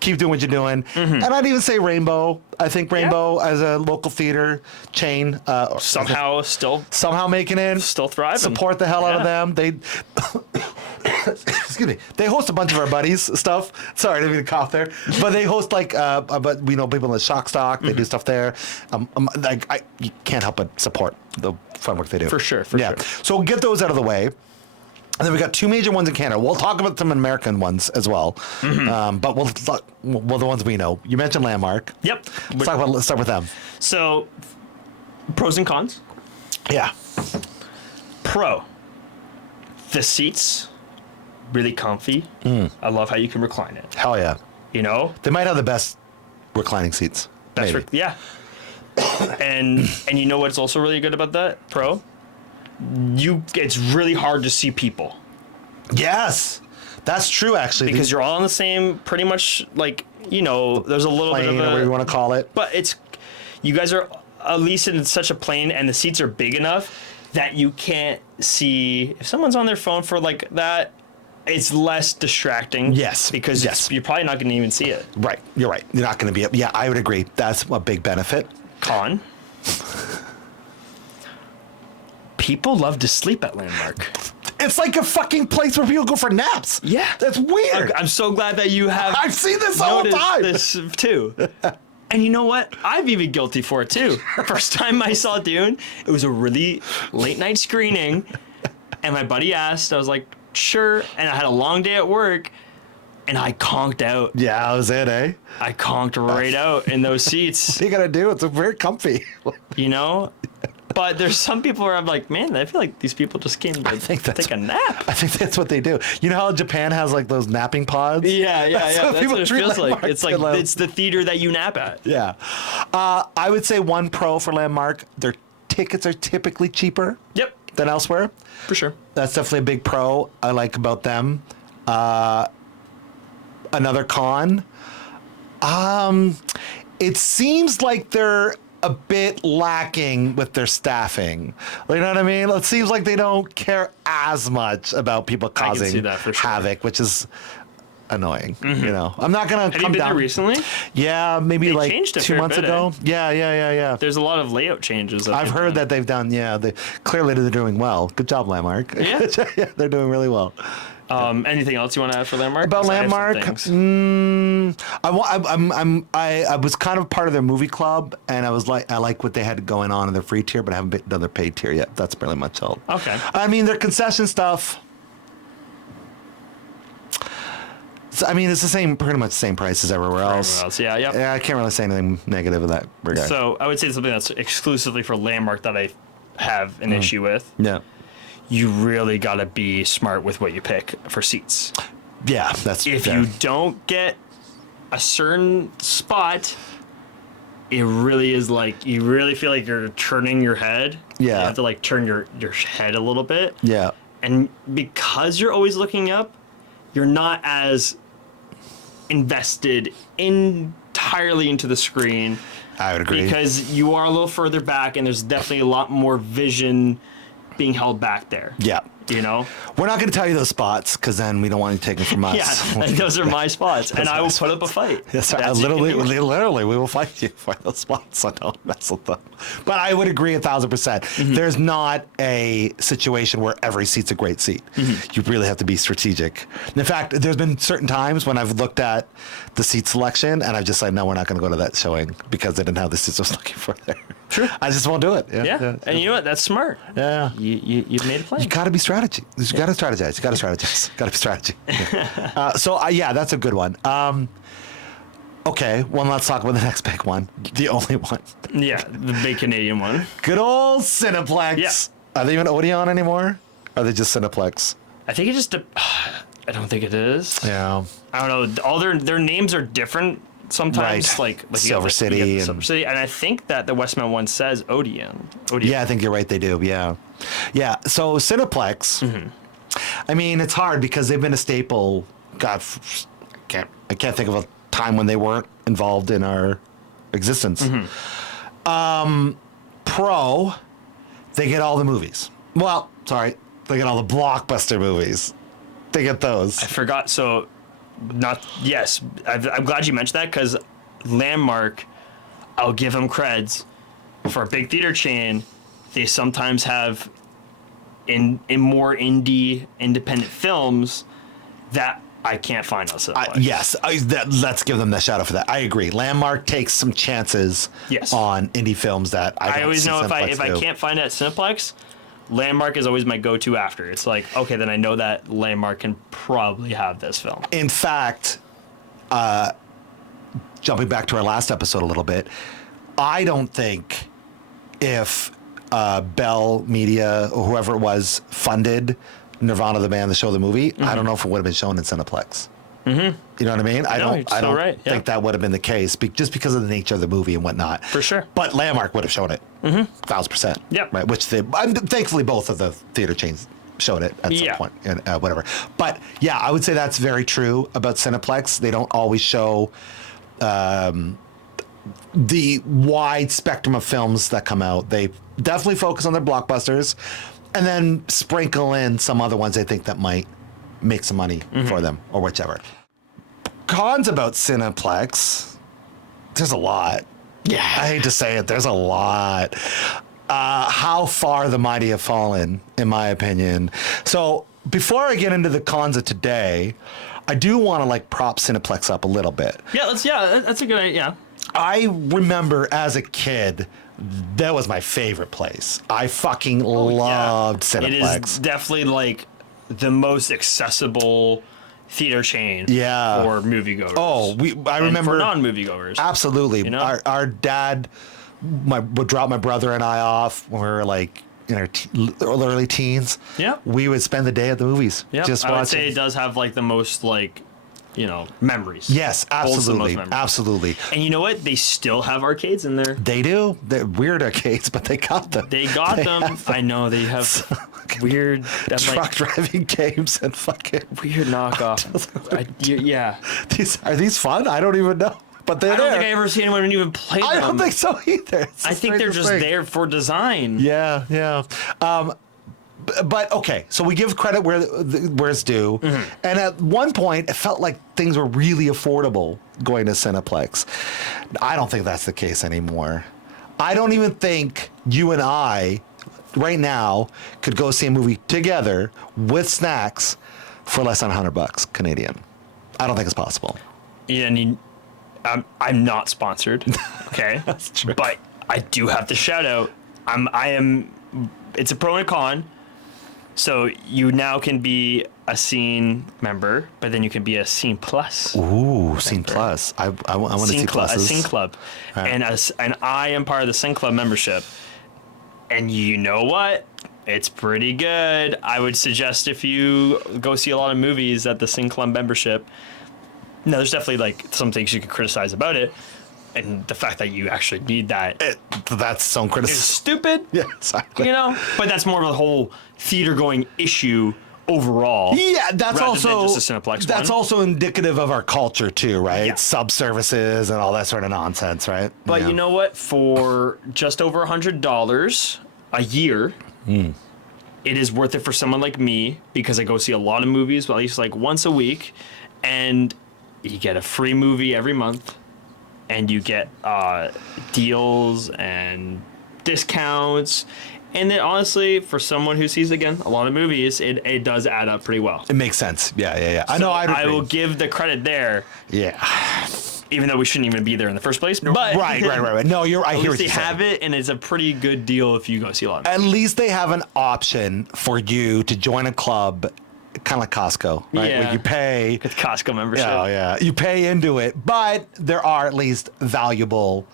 Keep doing what you're doing. Mm-hmm. And I'd even say Rainbow. I think Rainbow as a local theater chain somehow making it. Still thriving. Support the hell out of them. They excuse me. They host a bunch of our buddies' stuff. Sorry, I didn't mean to cough there. But they host but we know people in the Shock Stock. They do stuff there. You can't help but support the fun work they do. For sure. So we'll get those out of the way. And then we got two major ones in Canada. We'll talk about some American ones as well, but we'll the ones we know. You mentioned Landmark. Yep. Let's start with them. So, pros and cons. Yeah. Pro. The seats, really comfy. I love how you can recline it. Hell yeah. They might have the best reclining seats. Yeah. and you know what's also really good about that pro? It's really hard to see people. Yes. That's true, actually. because you're all on the same, pretty much like, there's a little bit plane, of or whatever you want to call it. but you guys are at least in such a plane and the seats are big enough that you can't see if someone's on their phone for like that. It's less distracting. Yes. Because you're probably not going to even see it. Right. You're right. You're not going to be. Yeah, I would agree. That's a big benefit. Con. People love to sleep at Landmark. It's like a fucking place where people go for naps. Yeah. That's weird. I'm so glad that you have. I've seen this all the noticed time. this too. And you know what? I've even guilty for it too. First time I saw Dune, it was a really late night screening, and my buddy asked. I was like, sure. And I had a long day at work, and I conked out. Yeah, that was it, eh? I conked right out in those seats. What are you gonna do? It's very comfy. But there's some people where I'm like, man, I feel like these people just came to take a nap. I think that's what they do. You know how Japan has like those napping pods? Yeah. That's what it feels like. It's like Landmark. it's the theater that you nap at. Yeah. I would say one pro for Landmark. Their tickets are typically cheaper. Yep. Than elsewhere. For sure. That's definitely a big pro I like about them. Another con. It seems like they're a bit lacking with their staffing. You know what I mean? It seems like they don't care as much about people I can causing see that for sure. havoc, which is annoying. I'm not gonna Have come you been down. there recently? Yeah, maybe They like changed a 2 fair months bit, ago. Yeah. There's a lot of layout changes. I've heard that they've done. Yeah, clearly they're doing well. Good job, Landmark. Yeah. Yeah, they're doing really well. Anything else you want to add for Landmark? About I have some Landmark, things. I was kind of part of their movie club, and I like what they had going on in their free tier, but I haven't done their paid tier yet. That's pretty much all. Okay. I mean, their concession stuff. I mean, it's pretty much the same price as everywhere else. Yeah, yep. Yeah, I can't really say anything negative in that regard. So I would say something that's exclusively for Landmark that I have an issue with. Yeah. You really got to be smart with what you pick for seats. Yeah, that's If fair. you don't get a certain spot, it really is like you really feel like you're turning your head. Yeah. You have to like turn your head a little bit. Yeah. And because you're always looking up, you're not as invested entirely into the screen. I would agree. Because you are a little further back and there's definitely a lot more vision being held back there. Yeah. You know? We're not going to tell you those spots because then we don't want you taken from us. Yeah, and those are my spots, and I will put up a fight. Yes, That's literally, you can do. we will fight you for those spots, so don't mess with them. But I would agree 1,000%. Mm-hmm. There's not a situation where every seat's a great seat. Mm-hmm. You really have to be strategic. In fact, there's been certain times when I've looked at the seat selection and I've just said, no, we're not going to go to that showing because they didn't have the seats I was looking for there. True. I just won't do it. Yeah. And you know what? That's smart. Yeah. You've made a plan. You got to be strategy. You got to strategize. You got to strategize. Got to be strategy. Yeah. That's a good one. Okay, let's talk about the next big one. The only one. Yeah, the big Canadian one. Good old Cineplex. Yeah. Are they even Odeon anymore? Or are they just Cineplex? I think it just. I don't think it is. Yeah. I don't know. All their names are different sometimes. Right. Like Silver City you got the and- Silver City, and I think that the Westmount one says Odeon. Yeah, I think you're right. They do. Yeah. Yeah. So Cineplex. Mm-hmm. I mean, it's hard because they've been a staple. God, I can't think of a time when they weren't involved in our existence. Mm-hmm. Pro, they get all the movies. Well, sorry, they get all the blockbuster movies. They get those. I forgot. So, yes. I'm glad you mentioned that because Landmark, I'll give them creds for a big theater chain. They sometimes have in more independent films that I can't find on Cineplex. Yes, let's give them the shout out for that. I agree. Landmark takes some chances Yes. on indie films that I always see know if Cineplex I do. can't find it at Cineplex, Landmark is always my go-to after. It's like, okay, then I know that Landmark can probably have this film. In fact, jumping back to our last episode a little bit, I don't think if Bell Media or whoever it was funded Nirvana the band, the show, the movie, I don't know if it would have been shown in Cineplex. Mm-hmm. You know what I mean? I you're don't so right. Yeah. think that would have been the case just because of the nature of the movie and whatnot. For sure. But Landmark would have shown it. 1,000%. Yep. Right. Which thankfully both of the theater chains showed it at some Yeah. point, and whatever. But yeah, I would say that's very true about Cineplex. They don't always show the wide spectrum of films that come out. They definitely focus on their blockbusters, and then sprinkle in some other ones they think that might make some money for them or whichever. Cons about Cineplex, there's a lot. Yeah. I hate to say it, there's a lot. How far the mighty have fallen, in my opinion. So before I get into the cons of today, I do want to like prop Cineplex up a little bit. Yeah, that's a good idea. Yeah. I remember as a kid, that was my favorite place. I fucking loved Cineplex. It is definitely like the most accessible theater chain Yeah. for moviegoers. Oh, I and remember for non-moviegoers. Absolutely. You know? Our dad would drop my brother and I off when we were like in our early teens. Yeah. We would spend the day at the movies. Yeah, Just I watching. would say it does have like the most like, memories. Yes, Holds the most absolutely. memories. Absolutely. And you know what? They still have arcades in there. They do. They're weird arcades, but they got them. They got them. I know they have weird Truck driving games and fucking. weird knockoff. Yeah. Are these fun? I don't even know. But they're I don't there. think I ever seen anyone even play them. I don't think so either. It's the I think they're strangest just thing. there for design. Yeah, yeah. But okay, so we give credit where it's due. Mm-hmm. And at one point, it felt like things were really affordable going to Cineplex. I don't think that's the case anymore. I don't even think you and I, right now, could go see a movie together with snacks for less than $100 Canadian. I don't think it's possible. Yeah, and I'm not sponsored. Okay, That's true. But I do have to shout out. I am. It's a pro and a con. So you now can be a Scene member, but then you can be a Scene Plus. Ooh, Scene Plus. I want to see pluses. A Scene Club, Right. and I am part of the Scene Club membership. And you know what? It's pretty good. I would suggest if you go see a lot of movies at the Scene Club membership. Now, there's definitely like some things you could criticize about it, and the fact that you actually need that That's some is criticism. stupid. Yeah, exactly. But that's more of a whole theater going issue overall. Yeah, that's rather also than just a Cineplex that's one. also indicative of our culture too, right? Yeah. Subservices and all that sort of nonsense, right? But Yeah. you know what? For just over $100 a year, Hmm. it is worth it for someone like me because I go see a lot of movies, well, at least like once a week, and you get a free movie every month, and you get deals and discounts. And then honestly, for someone who sees, again, a lot of movies, it does add up pretty well. It makes sense. Yeah. I know. I will give the credit there, Yeah. even though we shouldn't even be there in the first place. But Right. No, I hear At what least you're they saying. have it, and it's a pretty good deal if you go see a lot of At least they have an option for you to join a club, kind of like Costco, right? Yeah. Where you pay. with Costco membership. Yeah. You pay into it, but there are at least valuable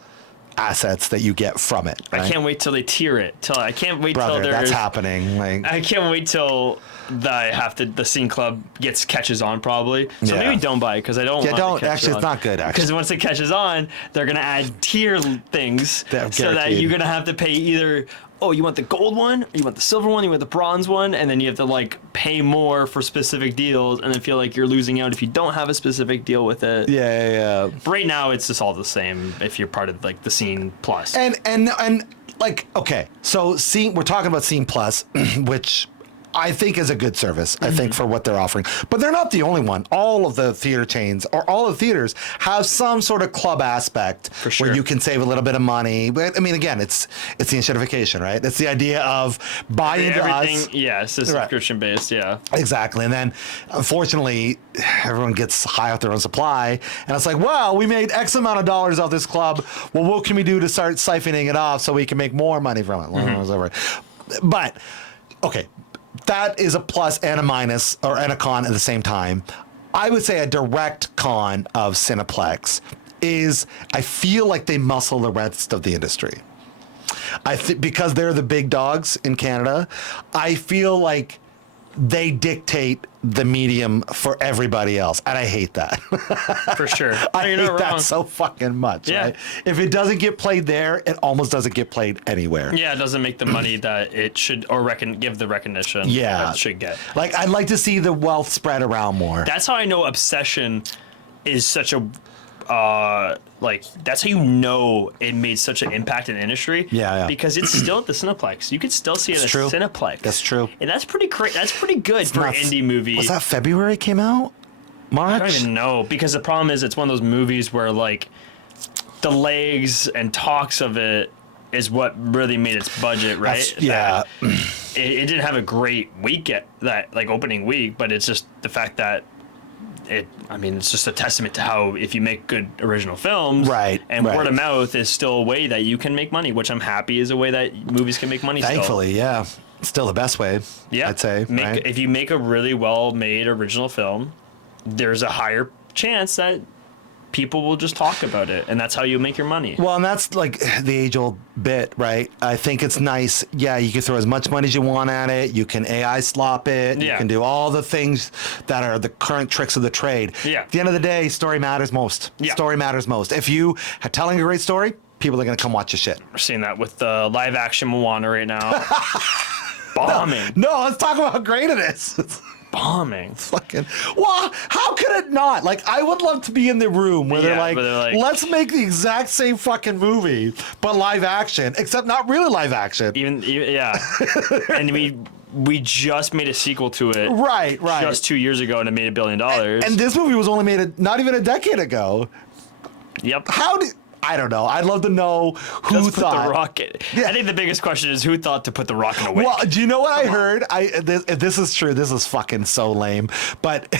assets that you get from it. Right? I can't wait till they tier it. I can't wait Brother, till that's there's. happening. Like, I can't wait till the Scene Club catches on probably. So Yeah. maybe don't buy it because I don't. Yeah, want don't. it to catch Actually, on. it's not good, actually. Because once it catches on, they're gonna add tier things That's so that guaranteed. you're gonna have to pay either. Oh, you want the gold one, or you want the silver one, you want the bronze one, and then you have to like pay more for specific deals, and then feel like you're losing out if you don't have a specific deal with it. yeah. Right now, it's just all the same if you're part of like the Scene Plus. And like, okay, so we're talking about Scene Plus, which I think is a good service, I think, for what they're offering. But they're not the only one. All of the theater chains or all of the theaters have some sort of club aspect sure. where you can save a little bit of money. But I mean, again, it's the incentivification, right? It's the idea of buy into us. Yeah, it's just Right. subscription based. Yeah. Exactly. And then, unfortunately, everyone gets high off their own supply. And it's like, well, we made X amount of dollars off this club. Well, what can we do to start siphoning it off so we can make more money from it? Whatever. But, okay, that is a plus and a minus, or and a con at the same time. I would say a direct con of Cineplex is I feel like they muscle the rest of the industry. I think because they're the big dogs in Canada, I feel like they dictate the medium for everybody else, and I hate that. For sure. I You're hate not that wrong. so fucking much. Yeah. Right? If it doesn't get played there, it almost doesn't get played anywhere. Yeah, it doesn't make the money that it should, or give the recognition Yeah. that it should get. Like, I'd like to see the wealth spread around more. That's how I know Obsession is such a that's how you know it made such an impact in the industry. Yeah. Because it's still at the Cineplex. You could still see it at true. Cineplex. That's true. And that's pretty That's pretty good for an indie movie. Was that February it came out? March? I don't even know, because the problem is it's one of those movies where like the legs and talks of it is what really made its budget, right? Yeah. It didn't have a great week at that like opening week, but it's just the fact that it's just a testament to how if you make good original films, Right, and right. word of mouth is still a way that you can make money, which I'm happy is a way that movies can make money. Thankfully, yeah. Still the best way, yeah, I'd say. Right? If you make a really well-made original film, there's a higher chance that people will just talk about it, and that's how you make your money. Well, and that's like the age-old bit, right? I think it's nice. Yeah, you can throw as much money as you want at it. You can AI slop it. Yeah. You can do all the things that are the current tricks of the trade. Yeah. At the end of the day, story matters most. Yeah. Story matters most. If you are telling a great story, people are going to come watch your shit. We're seeing that with the live-action Moana right now. Bombing. No, let's talk about how great it is. Bombing. Fucking, well, how could it not? Like, I would love to be in the room where they're like, let's make the exact same fucking movie, but live action, except not really live action. Yeah. And we just made a sequel to it. Right. Just 2 years ago, and it made $1 billion. And this movie was only made not even a decade ago. Yep. How did... I don't know. I'd love to know who Let's thought. put the rock in. Yeah. I think the biggest question is who thought to put the rock in a wig. Well, do you know what I heard? This is true. This is fucking so lame. But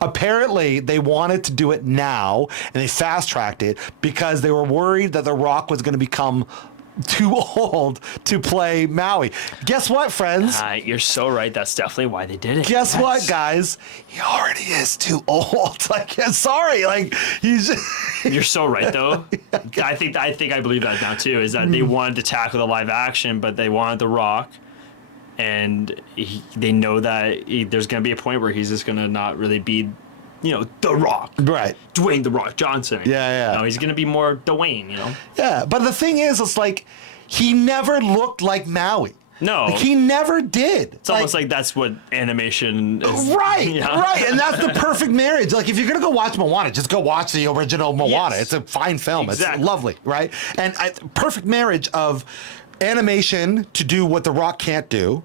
apparently they wanted to do it now, and they fast-tracked it because they were worried that The Rock was going to become too old to play Maui. Guess what, friends? You're so right. That's definitely why they did it. Guess what, guys? He already is too old. Like, sorry. Like, he's... You're so right, though. I think I believe that now, too, is that they wanted to tackle the live action, but they wanted The Rock, and they know that there's going to be a point where he's just going to not really be, The Rock. Right. Dwayne The Rock Johnson. Yeah. No, he's going to be more Dwayne, Yeah, but the thing is, it's like, he never looked like Maui. No. Like, he never did. It's almost like that's what animation is. Right, Yeah. right. And that's the perfect marriage. Like, if you're going to go watch Moana, just go watch the original Moana. Yes. It's a fine film. Exactly. It's lovely, right? And perfect marriage of animation to do what The Rock can't do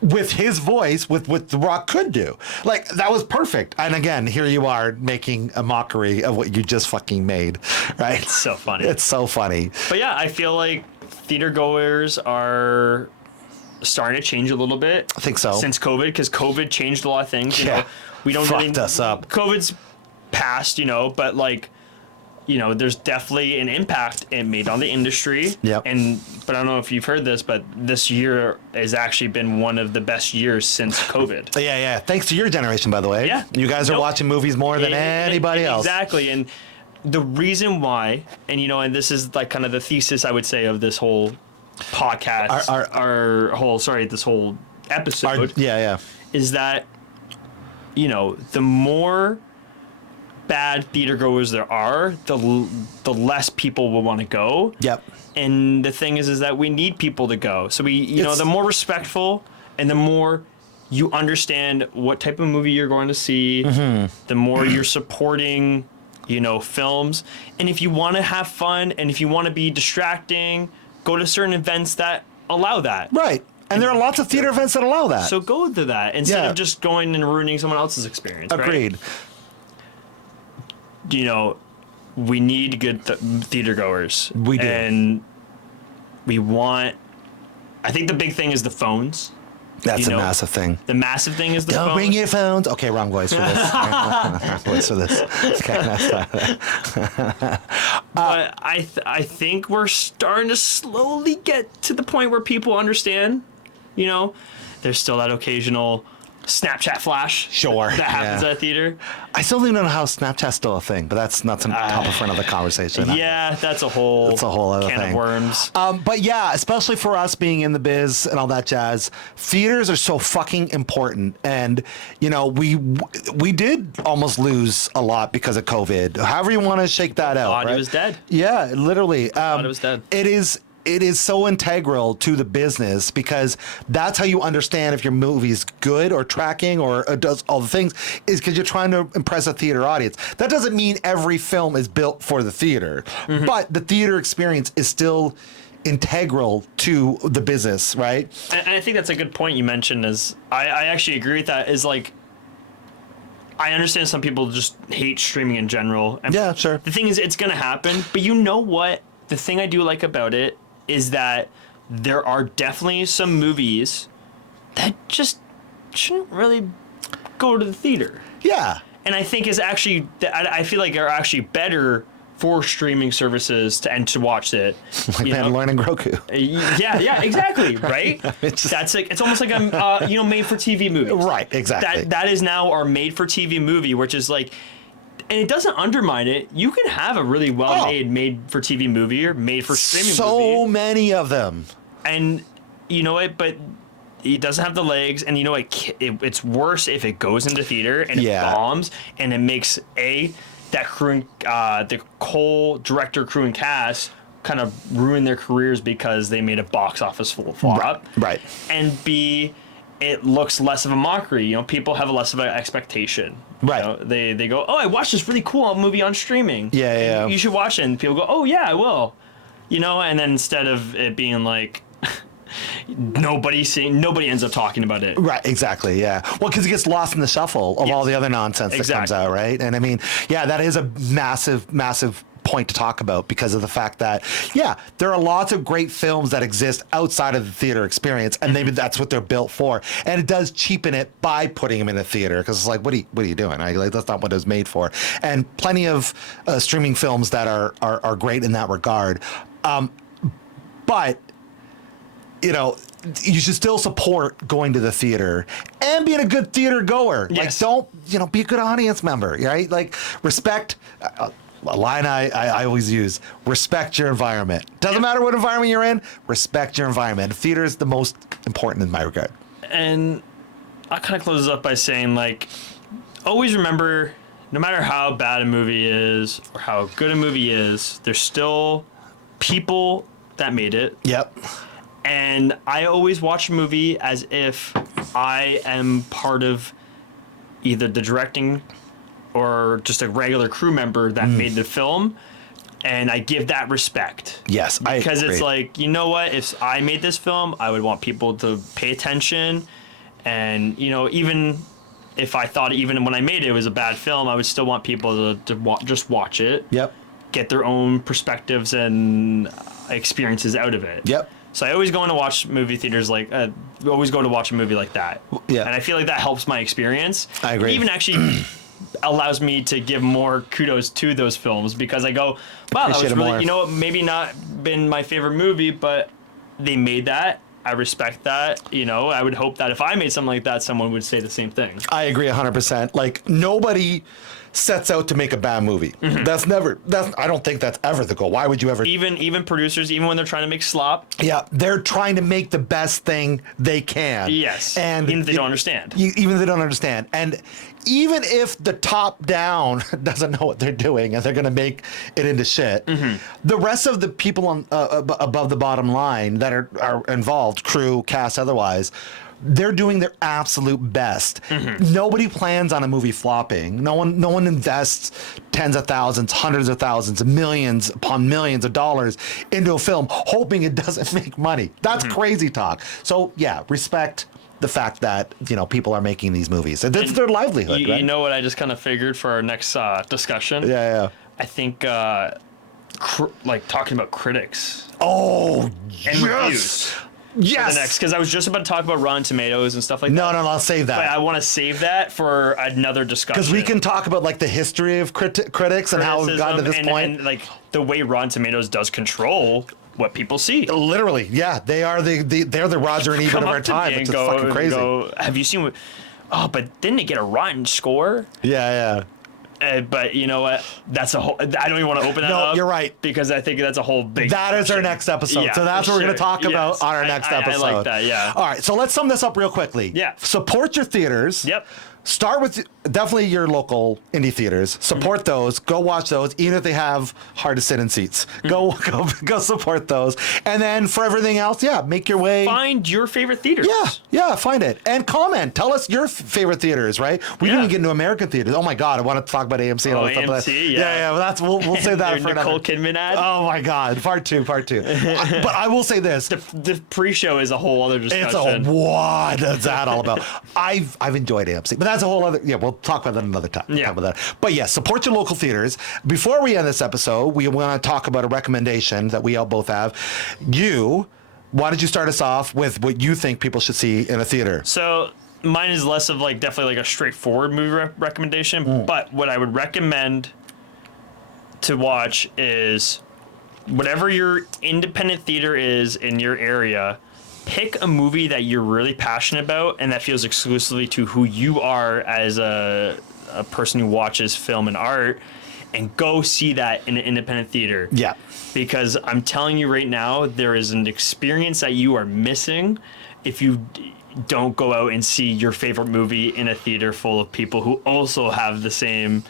with his voice, with what The Rock could do. Like, that was perfect. And again, here you are making a mockery of what you just fucking made, right? It's so funny. It's so funny. But yeah, I feel like theater goers are starting to change a little bit. I think so. Since COVID, because COVID changed a lot of things. Yeah. We don't Fucked us up. COVID's passed, but like, there's definitely an impact it made on the industry. Yep. But I don't know if you've heard this, but this year has actually been one of the best years since COVID. Yeah. Thanks to your generation, by the way. Yeah. You guys are watching movies more than anybody else. Exactly. And the reason why, and this is like kind of the thesis, I would say, of this whole podcast, this whole episode, is that, the more bad theater goers there are, the less people will want to go. Yep. And the thing is that we need people to go. So the more respectful and the more you understand what type of movie you're going to see, the more you're supporting, films. And if you want to have fun and if you want to be distracting, go to certain events that allow that. Right. And there are lots of theater events that allow that. So go to that instead of just going and ruining someone else's experience. Agreed. Right? We need good theater goers. We do. And I think the big thing is the phones. That's a massive thing. The massive thing is the Don't phone. bring your phones. Okay, wrong voice for this. Wrong voice for this. Okay, that's But I think we're starting to slowly get to the point where people understand. There's still that occasional Snapchat flash. Sure, That happens yeah. at a theater. I still don't know how Snapchat's still a thing, but that's not some topic for another conversation. Yeah, that's a whole other can thing. of worms. But yeah, especially for us being in the biz and all that jazz, theaters are so fucking important. And you know, we did almost lose a lot because of COVID. However you want to shake that out. Thought right? he was dead. Yeah, literally. Thought it was dead. It is so integral to the business because that's how you understand if your movie's good or tracking or does all the things, is because you're trying to impress a theater audience. That doesn't mean every film is built for the theater, but the theater experience is still integral to the business, right? And I think that's a good point you mentioned. Is I actually agree with that. Is like, I understand some people just hate streaming in general. And Yeah, sure. the thing is, it's gonna happen. But you know what? The thing I do like about it is that there are definitely some movies that just shouldn't really go to the theater. Yeah. And I think is actually, I feel like are actually better for streaming services to watch it. Like you know? Mandalorian and Grogu. Yeah, exactly, right? That's like, it's almost like a made for TV movie. Right, exactly. That is now our made for TV movie, which is like, and it doesn't undermine it. You can have a really well made for TV movie or made for streaming movie. So many of them. And you know what? But it doesn't have the legs, and you know what? It's worse if it goes into theater and it bombs, and it makes that crew, the whole director, crew, and cast kind of ruin their careers because they made a box office full flop. Right. And B, it looks less of a mockery. You know, people have less of an expectation. Right. You know, they go, oh, I watched this really cool movie on streaming. Yeah. You should watch it. And people go, oh yeah, I will. You know, and then instead of it being like nobody ends up talking about it. Right, exactly, yeah. Well, because it gets lost in the shuffle of all the other nonsense that comes out, right? And I mean, yeah, that is a massive, massive point to talk about because of the fact that, yeah, there are lots of great films that exist outside of the theater experience, and maybe that's what they're built for. And it does cheapen it by putting them in a theater because it's like, what are you doing? Like, that's not what it was made for. And plenty of streaming films that are great in that regard. But you know, you should still support going to the theater and being a good theater goer. Yes. Like, don't, be a good audience member, right? Like, respect, a line I always use, respect your environment. Doesn't matter what environment you're in, respect your environment. Theater is the most important in my regard. And I kind of close up by saying, like, always remember, no matter how bad a movie is or how good a movie is, there's still people that made it. Yep. And I always watch a movie as if I am part of either the directing or just a regular crew member that made the film. And I give that respect. Yes, I agree. Because it's like, you know what? If I made this film, I would want people to pay attention. And, you know, even if I thought even when I made it was a bad film, I would still want people to just watch it. Yep. Get their own perspectives and experiences out of it. Yep. So I always go into watch movie theaters always go to watch a movie like that. Yeah. And I feel like that helps my experience. I agree. It even actually allows me to give more kudos to those films because I go, wow, that was really, you know, maybe not been my favorite movie, but they made that. I respect that. You know, I would hope that if I made something like that, someone would say the same thing. I agree 100%. Like, nobody sets out to make a bad movie. I don't think that's ever the goal. Why would you ever? Even producers, even when they're trying to make slop. Yeah, they're trying to make the best thing they can. Yes. And even if they don't understand. Even if they don't understand. And even if the top down doesn't know what they're doing and they're going to make it into shit, the rest of the people on above the bottom line that are involved, crew, cast, otherwise, they're doing their absolute best. Nobody plans on a movie flopping. No one invests tens of thousands, hundreds of thousands, millions upon millions of dollars into a film hoping it doesn't make money. That's crazy talk. So yeah, respect the fact that, you know, people are making these movies. It's their livelihood, right? You know what I just kind of figured for our next discussion? Yeah. I think like talking about critics Oh, and reviews. Yes. Because I was just about to talk about Rotten Tomatoes and stuff like that. No, I'll save that. But I want to save that for another discussion. Because we can talk about like the history of critics and how we've gotten to this point. And like the way Rotten Tomatoes does control what people see. Literally, yeah, they're the Roger and Ebert of our time. It's just fucking crazy. Have you seen what? oh, but didn't it get a rotten score? Yeah. But you know what? That's a whole. I don't even want to open that No, up. you're right. Because I think that's a whole big. That is our discussion. next episode. Yeah, so that's for what we're going sure. to talk about Yes. on our next episode. I like that. Yeah. All right. So let's sum this up real quickly. Yeah. Support your theaters. Yep. Start with definitely your local indie theaters. Support those. Go watch those, even if they have hard to sit in seats. Go support those. And then for everything else, make your way. Find your favorite theaters. Yeah, find it and comment. Tell us your favorite theaters. Right? We didn't even get into American theaters. Oh my God, I want to talk about AMC and all that stuff. AMC, Yeah. Well, we'll save that for Nicole another. Kidman ad. Oh my God, part two. But I will say this. The pre-show is a whole other discussion. It's what is that all about? I've enjoyed AMC, but that's a whole other. Yeah, we'll talk about that another time. Yeah. Talk about that. But support your local theaters. Before we end this episode, we want to talk about a recommendation that we all both have. Why don't you start us off with what you think people should see in a theater? So mine is less of definitely a straightforward movie recommendation, but what I would recommend to watch is whatever your independent theater is in your area. Pick a movie that you're really passionate about and that feels exclusively to who you are as a person who watches film and art, and go see that in an independent theater. Yeah. Because I'm telling you right now, there is an experience that you are missing if you don't go out and see your favorite movie in a theater full of people who also have the same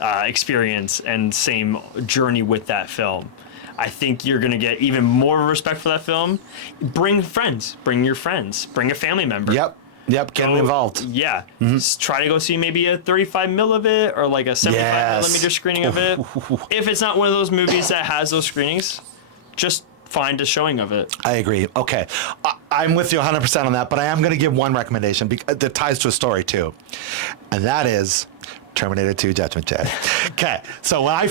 experience and same journey with that film. I think you're going to get even more respect for that film. Bring friends. Bring your friends. Bring a family member. Yep. Get them involved. Yeah. Try to go see maybe a 35 mil of it or a 75 millimeter screening of it. If it's not one of those movies that has those screenings, just find a showing of it. I agree. Okay. I'm with you 100% on that, but I am going to give one recommendation that ties to a story too. And that is Terminator 2 Judgment Day. Okay, so when I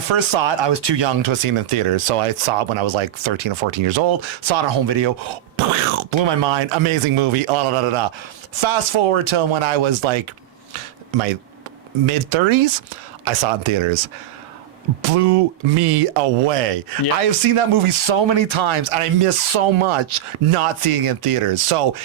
first saw it, I was too young to have seen it in theaters. So I saw it when I was 13 or 14 years old. Saw it on home video, blew my mind. Amazing movie. Fast forward to when I was my mid 30s, I saw it in theaters. Blew me away. Yeah. I have seen that movie so many times, and I miss so much not seeing it in theaters. So.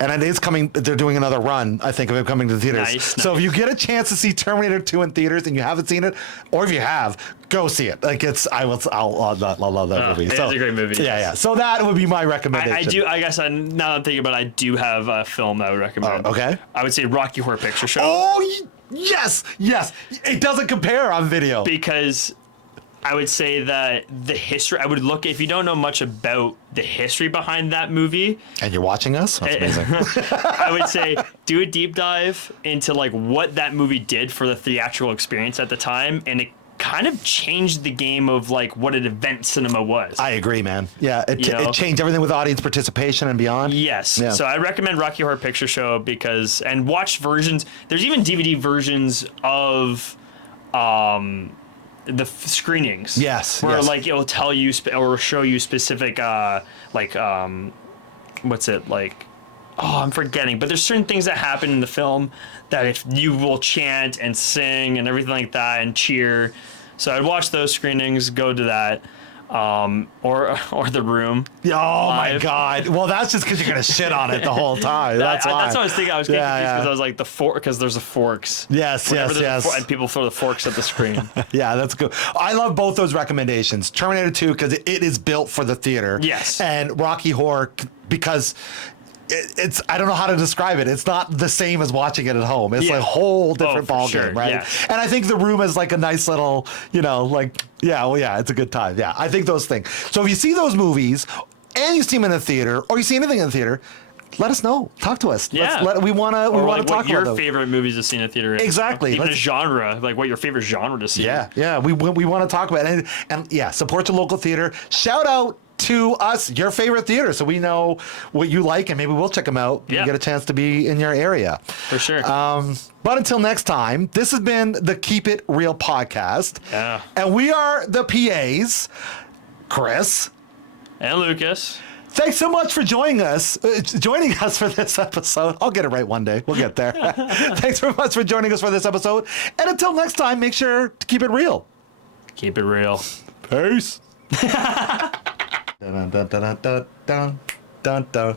And it is coming. They're doing another run, I think, of it coming to the theaters. Nice. So if you get a chance to see Terminator 2 in theaters and you haven't seen it, or if you have, go see it. I'll love that movie. It's a great movie. Yeah. So that would be my recommendation. I do. I guess now that I'm thinking about it, I do have a film that I would recommend. Okay. I would say Rocky Horror Picture Show. Oh yes. It doesn't compare on video because I would say that the history. I would look if you don't know much about the history behind that movie. And you're watching us? That's amazing. I would say do a deep dive into what that movie did for the theatrical experience at the time, and it kind of changed the game of what an event cinema was. I agree, man. Yeah, it changed everything with audience participation and beyond. Yes. Yeah. So I recommend Rocky Horror Picture Show and watch versions. There's even DVD versions of the screenings. Yes. Where yes. it'll tell you or show you specific what's it like? Oh, I'm forgetting. But there's certain things that happen in the film that if you will chant and sing and everything like that and cheer. So I'd watch those screenings, go to that. Or The Room. Oh live. My God! Well, that's just because you're gonna shit on it the whole time. That's why. That's what I was thinking. I was getting confused because I was the fork because there's the forks. Yes. And people throw the forks at the screen. Yeah, that's good. I love both those recommendations. Terminator 2 because it is built for the theater. Yes. And Rocky Horror because. It's I don't know how to describe it. It's not the same as watching it at home. It's a whole different ballgame, right? Yeah. And I think The Room is a nice little, it's a good time. Yeah, I think those things. So if you see those movies and you see them in the theater or you see anything in the theater, let us know. Talk to us. Yeah. We want to talk about what your favorite movies to see in a theater is. Exactly. Even a genre, what your favorite genre to see. Yeah. We want to talk about it. And support your local theater. Shout out to us your favorite theater so we know what you like and maybe we'll check them out and get a chance to be in your area for sure. But until next time, this has been the Keep It Real podcast. Yeah. And we are the PAs, Chris and Lucas. Thanks so much for joining us for this episode. I'll get it right one day. We'll get there. Thanks very much for joining us for this episode. And until next time, make sure to keep it real. Keep it real. Peace. Dun, dun, dun, dun, dun, dun, dun.